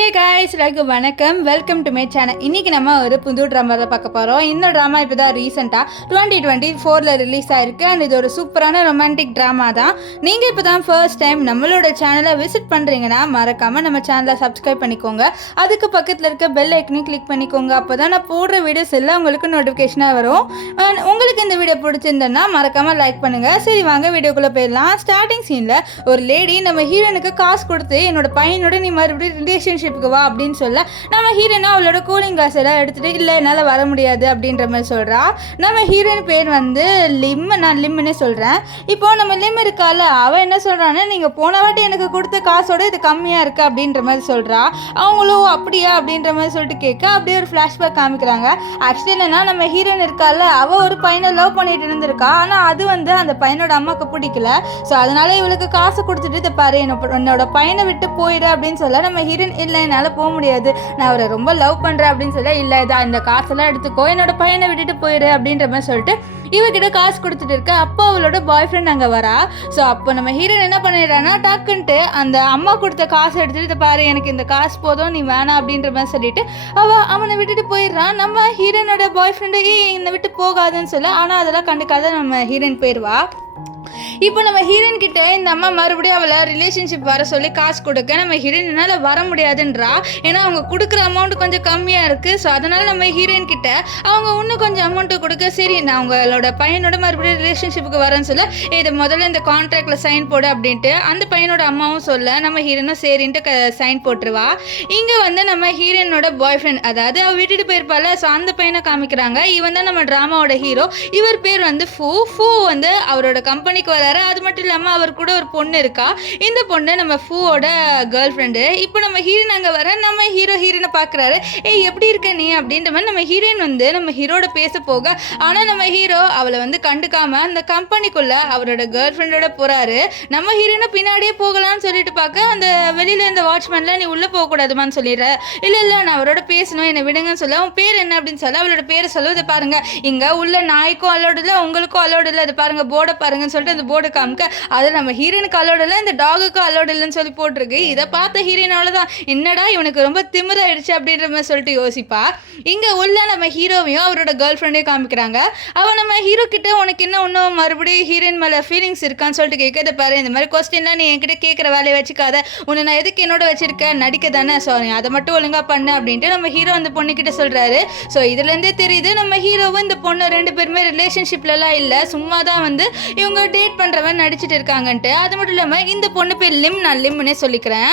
Hey guys வணக்கம், welcome to my channel. இன்றைக்கி நம்ம ஒரு புது ட்ராமா தான் பார்க்க போகிறோம். இந்த ட்ராமா இப்போ தான் ரீசெண்டாக 2024 ரிலீஸ் ஆகிருக்கு. அண்ட் இது ஒரு சூப்பரான ரொமான்டிக் ட்ராமா தான். நீங்கள் இப்போ தான் ஃபர்ஸ்ட் டைம் நம்மளோட சேனலை விசிட் பண்ணுறீங்கன்னா மறக்காமல் நம்ம சேனலை சப்ஸ்கிரைப் பண்ணிக்கோங்க. அதுக்கு பக்கத்தில் இருக்க பெல் ஐக்கனையும் கிளிக் பண்ணிக்கோங்க. அப்போ தான் நான் போடுற வீடியோஸ் எல்லாம் உங்களுக்கு நோட்டிஃபிகேஷனாக வரும். உங்களுக்கு இந்த வீடியோ பிடிச்சிருந்தேன்னா மறக்காமல் லைக் பண்ணுங்கள். சரி வாங்க வீடியோக்குள்ளே போயிடலாம். ஸ்டார்டிங் சீனில் ஒரு லேடி நம்ம ஹீரோனுக்கு காசு கொடுத்து என்னோட பையனோட நீ மறுபடியும் ரிலேஷன்ஷிப்புக்கு வா அப்படின்னு சொல்ல, நம்ம ஹீரோனா அவளோட கூலிங் கிளாஸ் எல்லாம் எடுத்துகிட்டு இல்லை என்னால் வர முடியாது அப்படின்ற மாதிரி சொல்கிறா. நம்ம ஹீரோயின் பேர் வந்து லிம், நான் லிம்னே சொல்கிறேன். இப்போது நம்ம லிம் இருக்கால, அவள் என்ன சொல்கிறான்னு, நீங்கள் போன வாட்டி எனக்கு கொடுத்த காசோட இது கம்மியாக இருக்குது அப்படின்ற மாதிரி சொல்கிறா. அவங்களும் அப்படியா அப்படின்ற மாதிரி சொல்லிட்டு கேட்க அப்படியே ஒரு ஃப்ளாஷ்பேக் காமிக்கிறாங்க. ஆக்சுவலி என்னன்னா, நம்ம ஹீரோயின் இருக்கால, அவள் ஒரு பையனை லவ் பண்ணிட்டு இருந்திருக்கா. ஆனால் அது வந்து அந்த பையனோட அம்மாவுக்கு பிடிக்கல. ஸோ அதனால இவளுக்கு காசு கொடுத்துட்டு இதை பாரு என்னோட பையனை விட்டு போயிடு அப்படின்னு சொல்ல, நம்ம ஹீரோயின் இல்லை என்னால் போக முடியாது, நான் அவரை ரொம்ப லவ் பண்ணுறேன் அப்படின்னு சொல்ல, இல்லை இதான் இந்த காசெல்லாம் எடுத்துக்கோ, என்னோட பையனை விட்டுட்டு போயிடு அப்படின்ற மாதிரி சொல்லிட்டு இவகிட்ட காசு கொடுத்துட்டு இருக்க. அப்போ அவளோட பாய் ஃப்ரெண்ட் அங்கே வரா. ஸோ அப்போ நம்ம ஹீரோயின் என்ன பண்ணிடுறான்னா, டக்குன்ட்டு அந்த அம்மா கொடுத்த காசை எடுத்துகிட்டு பாரு எனக்கு இந்த காசு போதும் நீ வேணாம் அப்படின்ற மாதிரி சொல்லிட்டு அவனை விட்டுட்டு போயிடுறான். நம்ம ஹீரோயினோட பாய் ஃப்ரெண்டு என்னை விட்டு போகாதுன்னு சொல்ல, ஆனால் அதெல்லாம் கண்டுக்காத நம்ம ஹீரோயின் போயிடுவா. இப்போ நம்ம ஹீரோயின் கிட்ட இந்த அம்மா மறுபடியும் அவளை ரிலேஷன்ஷிப் வர சொல்லி காசு கொடுக்க, நம்ம ஹீரோயினால் வர முடியாதுன்றா. ஏன்னா அவங்க கொடுக்குற அமௌண்ட் கொஞ்சம் கம்மியாக இருக்குது. ஸோ அதனால் நம்ம ஹீரோயின் கிட்ட அவங்க இன்னும் கொஞ்சம் அமௌண்ட்டு கொடுக்க, சரி நான் உங்களோட பையனோட மறுபடியும் ரிலேஷன்ஷிப்புக்கு வரேன்னு சொல்ல, இது முதல்ல இந்த கான்ட்ராக்டில் சைன் போடு அப்படின்ட்டு அந்த பையனோட அம்மாவும் சொல்ல, நம்ம ஹீரோனும் சரின்ட்டு சைன் போட்டுருவா. இங்கே வந்து நம்ம ஹீரோயினோட பாய் ஃப்ரெண்ட், அதாவது அவள் விட்டுட்டு போயிருப்பாள். ஸோ அந்த பையனை காமிக்கிறாங்க. இவன் தான் நம்ம ட்ராமாவோட ஹீரோ. இவர் பேர் வந்து ஃபூ வந்து அவரோட கம்பெனிக்கு வர. அது மட்டும் இல்லாமல் அவர் கூட ஒரு பொண்ணு இருக்கா. இந்த பொண்ணு நம்ம ஃபூவோட கேர்ள் ஃப்ரெண்டு. இப்போ நம்ம ஹீரோயின் அங்கே வர, நம்ம ஹீரோனை பார்க்குறாரு. எப்படி இருக்க நீ அப்படின்ற மாதிரி நம்ம ஹீரோயின் வந்து நம்ம ஹீரோட பேச போக, ஆனால் நம்ம ஹீரோ அவளை வந்து கண்டுக்காம அந்த கம்பெனிக்குள்ள அவரோட கேர்ள் ஃப்ரெண்டோட போறாரு. நம்ம ஹீரோனை பின்னாடியே போகலான்னு சொல்லிட்டு பார்க்க, அந்த வெளியில இந்த வாட்ச்மேன்ல நீ உள்ள போகக்கூடாதுமான்னு சொல்லிடுற. இல்லை நான் அவரோட பேசணும், என்னை விடுங்கன்னு சொல்ல, அவன் பேர் என்ன அப்படின்னு சொல்ல, அவளோட பேரை சொல்ல, இதை பாருங்க இங்கே உள்ள நாய்க்கும் அலோடு இல்லை, உங்களுக்கும் அலோடு இல்லை, அதை பாருங்க போர்டை பாருங்கன்னு சொல்லிட்டு அந்த போர்டு காமிக்க, அது நம்ம ஹீரோனுக்கு அலோடு இல்லை, இந்த டாகுக்கு அலோடு இல்லைன்னு சொல்லி போட்டிருக்கு. இதை பார்த்த ஹீரோயினால தான் என்னடா இவனுக்கு ரொம்ப திமிராயிடுச்சு அப்படின்ற மாதிரி சொல்லிட்டு யோசிப்பா. இங்கே உள்ள நம்ம ஹீரோவையும் அவரோட கேர்ள் ஃப்ரெண்டையும் காமிக்கிறாங்க. அவன் நம்ம ஹீரோ கிட்ட உனக்கு என்ன இன்னும் மறுபடியும் ஹீரோயின் மேலே ஃபீலிங்ஸ் இருக்கான்னு சொல்லிட்டு கேட்க, பாரு இந்த மாதிரி கொஸ்டின்லாம் நீ என்கிட்ட கேட்குற வேலையை வச்சுக்காத, உன்னை நான் எதுக்கு என்னோட வச்சிருக்கேன், நடிக்க தானே, ஸோ அதை மட்டும் ஒழுங்காக பண்ணு அப்படின்ட்டு நம்ம ஹீரோ அந்த பொண்ணுக்கிட்ட சொல்கிறாரு. ஸோ இதுலேருந்தே தெரியுது நம்ம ஹீரோவும் இந்த பொண்ணு ரெண்டு பேருமே ரிலேஷன்ஷிப்லலாம் இல்லை, சும்மா தான் வந்து இவங்க டேட் பண்ணுறவன் நடிச்சிட்டு இருக்காங்கன்ட்டு. அது மட்டும் இல்லாமல் இந்த பொண்ணு பேர் லிம், நான் லிம்னே சொல்லிக்கிறேன்.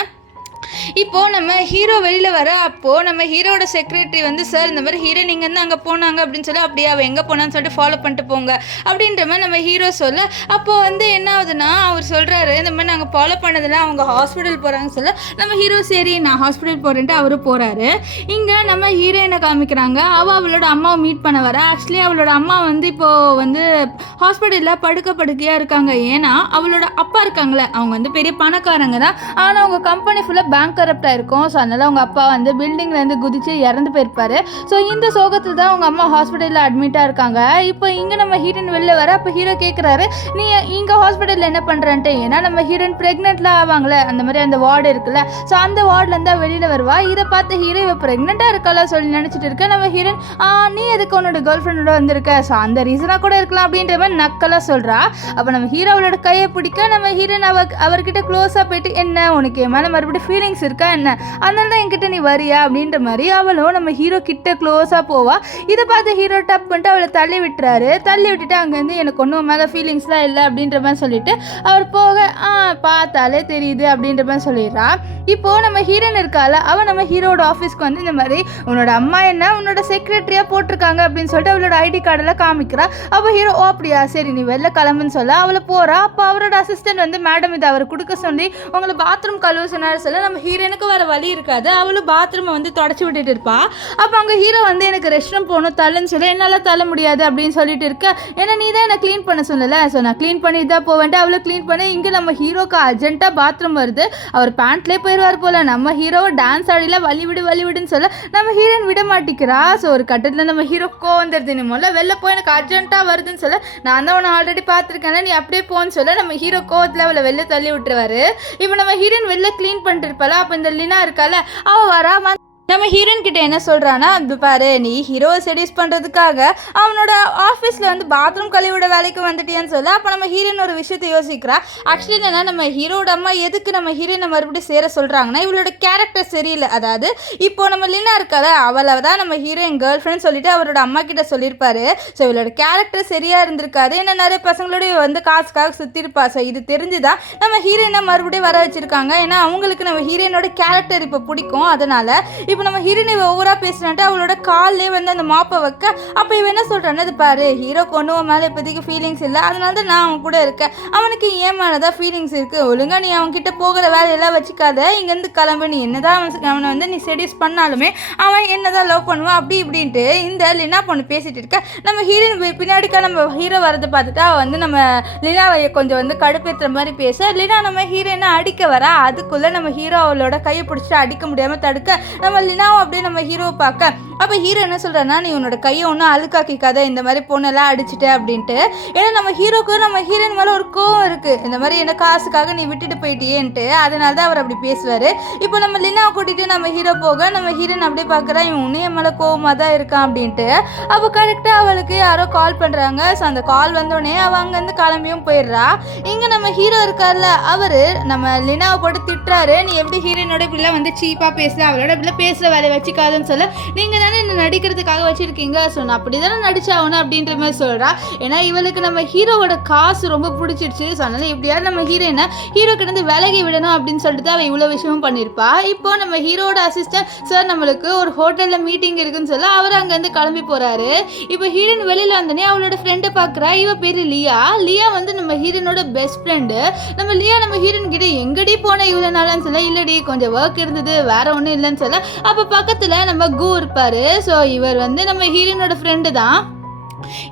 இப்போது நம்ம ஹீரோ வெளியில் வர, அப்போது நம்ம ஹீரோட செக்ரட்டரி வந்து, சார் இந்த மாதிரி ஹீரோயின் இங்கேருந்து அங்கே போனாங்க அப்படின்னு சொல்லி, அப்படியே அவள் எங்கே போனான்னு சொல்லிட்டு ஃபாலோ பண்ணிட்டு போங்க அப்படின்ற மாதிரி நம்ம ஹீரோ சொல்ல, அப்போது வந்து என்ன ஆகுதுன்னா, அவர் சொல்கிறாரு இந்த மாதிரி நாங்கள் ஃபாலோ பண்ணதில்ல, அவங்க ஹாஸ்பிட்டல் போகிறாங்கன்னு சொல்ல, நம்ம ஹீரோ சரி நான் ஹாஸ்பிட்டல் போகிறேன்ட்டு அவரும் போகிறாரு. இங்கே நம்ம ஹீரோயினை காமிக்கிறாங்க. அவளோட அம்மாவை மீட் பண்ண வர. ஆக்சுவலி அவளோட அம்மா வந்து இப்போது வந்து ஹாஸ்பிட்டலில் படுக்கையாக இருக்காங்க. ஏன்னா அவளோட அப்பா இருக்காங்களே, அவங்க வந்து பெரிய பணக்காரங்க தான், ஆனால் அவங்க கம்பெனி ஃபுல்லாக பேங்க் கரப்டாக இருக்கும். ஸோ அதனால் அவங்க அப்பா வந்து பில்டிங்லேருந்து குதித்து இறந்து போயிருப்பார். ஸோ இந்த சோகத்தில் தான் அவங்க அம்மா ஹாஸ்பிட்டலில் அட்மிட்டாக இருக்காங்க. இப்போ இங்கே நம்ம ஹீரோயின் வெளில வர, அப்போ ஹீரோ கேட்குறாரு நீ இங்கே ஹாஸ்பிட்டலில் என்ன பண்ணுறன்ட்டு. ஏன்னா நம்ம ஹீரோயின் ப்ரெக்னெண்ட்லாம் ஆவாங்களே, அந்த மாதிரி அந்த வார்டு இருக்குல்ல, ஸோ அந்த வார்டுலேருந்து வெளியில் வருவா. இதை பார்த்து ஹீரோ இவ ப்ரெக்னெண்ட்டாக இருக்காளா சொல்லி நினச்சிட்டு இருக்க. நம்ம ஹீரோயின் நீ எதுக்கு உன்னோட கேர்ள் ஃப்ரெண்டோட வந்திருக்க, ஸோ அந்த ரீசனாக கூட இருக்கலாம் அப்படின்ற மாதிரி நக்கலாக சொல்கிறா. அப்போ நம்ம ஹீரோ அவளோட கையை பிடிக்க, நம்ம ஹீரோயின் அவர்கிட்ட க்ளோஸாக போயிட்டு, என்ன உனக்கு என் மேலே மறுபடியும் ஃபீலிங்ஸ் இருக்கா என்ன, அதனால தான் என்கிட்ட நீ வரியா அப்படின்ற மாதிரி அவளும் நம்ம ஹீரோ கிட்ட க்ளோஸாக போவா. இதை பார்த்து ஹீரோ டப் பண்ணிட்டு அவளை தள்ளி விட்டுறாரு. தள்ளி விட்டுட்டு அங்கேருந்து எனக்கு ஒன்றும் மேலே ஃபீலிங்ஸ்லாம் இல்லை அப்படின்ற மாதிரி சொல்லிட்டு அவர் போக, பார்த்தாலே தெரியுது அப்படின்ற மாதிரி சொல்லிடுறா. இப்போது நம்ம ஹீரோயின் இருக்கால, அவள் நம்ம ஹீரோட ஆஃபீஸ்க்கு வந்து இந்த மாதிரி உன்னோட அம்மா என்ன உன்னோட செக்ரட்டரியாக போட்டிருக்காங்க அப்படின்னு சொல்லிட்டு அவளோட ஐடி கார்டெல்லாம் காமிக்கிறா. அப்போ ஹீரோ அப்படியா சரி நீ வெளில கிளம்புன்னு சொல்ல அவளை போகிறா. அப்போ அவரோட அசிஸ்டன்ட் வந்து மேடம் இதை அவர் கொடுக்க சொல்லி உங்களை பாத்ரூம் கழுவ சொன்னார் சொல்ல, நம்ம ஹீரோனுக்கு வர வழி இருக்காது, அவளும் பாத்ரூமை வந்து தொடச்சி விட்டுட்டு இருப்பா. அப்போ அங்கே ஹீரோ வந்து எனக்கு ரெஸ்ட் ரூம் போகணும் தள்ளுன்னு சொல்ல, என்னால் தள்ள முடியாது அப்படின்னு சொல்லிட்டு இருக்க. ஏன்னா நீ தான் என்னை க்ளீன் பண்ண சொல்லலை, ஸோ நான் க்ளீன் பண்ணி தான் போவேன்ட்டு அவளை க்ளீன் பண்ணி. இங்கே நம்ம ஹீரோக்கு அர்ஜென்ட்டாக பாத்ரூம் வருது. அவர் பேண்ட்லேயே போயிடுவார் போல். நம்ம ஹீரோவை டான்ஸ் ஆடியில் வழி விடுன்னு சொல்ல, நம்ம ஹீரோயின் விட மாட்டிக்கிறா. ஸோ ஒரு கட்டத்தில் நம்ம ஹீரோ வந்துடுது, நீ முதல்ல வெளில போய் எனக்கு அர்ஜென்ட்டாக வருதுன்னு சொல்ல, நான் தான் உன்னை ஆல்ரெடி பார்த்துருக்கேன் நீ அப்படியே போன்னு சொல்ல, நம்ம ஹீரோ கோவத்தில் அவளை வெளில தள்ளி விட்டுருவாரு. இப்போ நம்ம ஹீரோயின் வெளில க்ளீன் பண்ணிட்டு இருப்பாள். அப்போ இந்த லினா இருக்கால அவள் வரா. நம்ம ஹீரோயின் கிட்ட என்ன சொல்கிறான்னா, அது பாரு நீ ஹீரோவை செடியூஸ் பண்ணுறதுக்காக அவனோட ஆஃபீஸில் வந்து பாத்ரூம் கழுவிட வேலைக்கு வந்துட்டியான்னு சொல்ல. அப்போ நம்ம ஹீரோயின் ஒரு விஷயத்தை யோசிக்கிறா. ஆக்சுவலி என்னென்னா நம்ம ஹீரோட அம்மா எதுக்கு நம்ம ஹீரோயினை மறுபடியும் சேர சொல்கிறாங்கன்னா, இவளோட கேரக்டர் சரியில்லை. அதாவது இப்போ நம்ம லினா இருக்கால அவளை தான் நம்ம ஹீரோயின் கேர்ள் ஃப்ரெண்ட் சொல்லிட்டு அவரோட அம்மா கிட்ட சொல்லியிருப்பாரு. ஸோ இவளோட கேரக்டர் சரியாக இருந்திருக்காது. ஏன்னா நிறைய பசங்களோட வந்து காசுக்காக சுற்றிருப்பா. ஸோ இது தெரிஞ்சுதான் நம்ம ஹீரோயினை மறுபடியும் வர வச்சுருக்காங்க. ஏன்னா அவங்களுக்கு நம்ம ஹீரோயினோட கேரக்டர் இப்போ பிடிக்கும். அதனால் இப்போ நம்ம ஹீரோயின் ஓவராக பேசினாட்டு அவளோட கால்லே வந்து அந்த மாப்பை வைக்க. அப்போ இவன் என்ன சொல்கிறான்னு, அது பாரு ஹீரோக்கு ஒன்றும் மேலே இப்போதைக்கு ஃபீலிங்ஸ் இல்லை, அதனால தான் நான் அவன் கூட இருக்கேன். அவனுக்கு ஏன் மேலே தான் ஃபீலிங்ஸ் இருக்குது. ஒழுங்காக நீ அவன்கிட்ட போகிற வேலையெல்லாம் வச்சுக்காத, இங்கேருந்து கிளம்பு. நீ என்ன தான் அவனை வந்து நீ செடியூஸ் பண்ணாலுமே அவன் என்ன தான் லவ் பண்ணுவான் அப்படி இப்படின்ட்டு இந்த லினா பொண்ணு பேசிகிட்டு இருக்க. நம்ம ஹீரோயின் பின்னாடிக்கா நம்ம ஹீரோ வரதை பார்த்துட்டு அவள் வந்து நம்ம லினாவை கொஞ்சம் வந்து கடுப்பேற்றுற மாதிரி பேச. லினா நம்ம ஹீரோயினை அடிக்க வர. அதுக்குள்ளே நம்ம ஹீரோ அவளோட கையை பிடிச்சிட்டு அடிக்க முடியாமல் தடுக்க. நம்ம லினாவும் அப்படியே நம்ம ஹீரோவை பார்க்க. அப்போ ஹீரோ என்ன சொல்கிறான்னா, நீ உன்னோட கையை ஒன்றும் அழுக்காக்கிக்காத, இந்த மாதிரி பொண்ணெல்லாம் அடிச்சுட்டு அப்படின்ட்டு. ஏன்னா நம்ம ஹீரோக்கு நம்ம ஹீரோயின் மேலே ஒரு கோவம் இருக்குது. இந்த மாதிரி என்ன காசுக்காக நீ விட்டுட்டு போயிட்டியேன்ட்டு. அதனால தான் அவர் அப்படி பேசுவார். இப்போ நம்ம லினாவை கூட்டிகிட்டு நம்ம ஹீரோ போக நம்ம ஹீரோயின் அப்படியே பார்க்குறா, இவன் உன்னைய மேலே கோவமாக தான் இருக்கான் அப்படின்ட்டு. அப்போ கரெக்டாக அவளுக்கு யாரோ கால் பண்ணுறாங்க. ஸோ அந்த கால் வந்தோடனே அவள் அங்கேருந்து கிளம்பியும் போயிடுறா. இங்கே நம்ம ஹீரோ இருக்கார்ல அவர் நம்ம லினாவை போட்டு திட்டுறாரு. நீ எப்படி ஹீரோயினோட இப்படிலாம் வந்து சீப்பாக பேசல, அவளோட இப்படிலாம் பேசுகிற வேலையை வச்சுக்காதுன்னு சொல்ல. நீங்கள் தானே என்ன நடிக்கிறதுக்காக வச்சுருக்கீங்க, ஸோ நான் அப்படி தானே நடிச்சாகணும் அப்படின்ற மாதிரி சொல்கிறா. ஏன்னா இவளுக்கு நம்ம ஹீரோவோட காசு ரொம்ப பிடிச்சிருச்சு. ஸோ அதனால் எப்படியாவது நம்ம ஹீரோயினை ஹீரோ கிட்ட விலகி விடணும் அப்படின்னு சொல்லிட்டு அவள் இவ்வளோ விஷயமும் பண்ணியிருப்பா. இப்போ நம்ம ஹீரோட அசிஸ்டன்ட் சார் நம்மளுக்கு ஒரு ஹோட்டலில் மீட்டிங் இருக்குன்னு சொல்ல அவர் அங்கேருந்து கிளம்பி போகிறாரு. இப்போ ஹீரோயின் வெளியில் வந்தோடனே அவளோட ஃப்ரெண்டை பார்க்குறா. இவ பேர் லியா. லியா வந்து நம்ம ஹீரோனோட பெஸ்ட் ஃப்ரெண்டு. நம்ம லியா நம்ம ஹீரோயின் கிட்ட எங்கடி போன இவ்வளோ நாளான்னு சொல்ல. இல்லடி கொஞ்சம் ஒர்க் இருந்தது, வேற ஒன்றும் இல்லைன்னு சொல்ல. அப்போ பக்கத்தில் நம்ம கு இருப்பார். ஸோ இவர் வந்து நம்ம ஹீரோனோட ஃப்ரெண்டு தான்.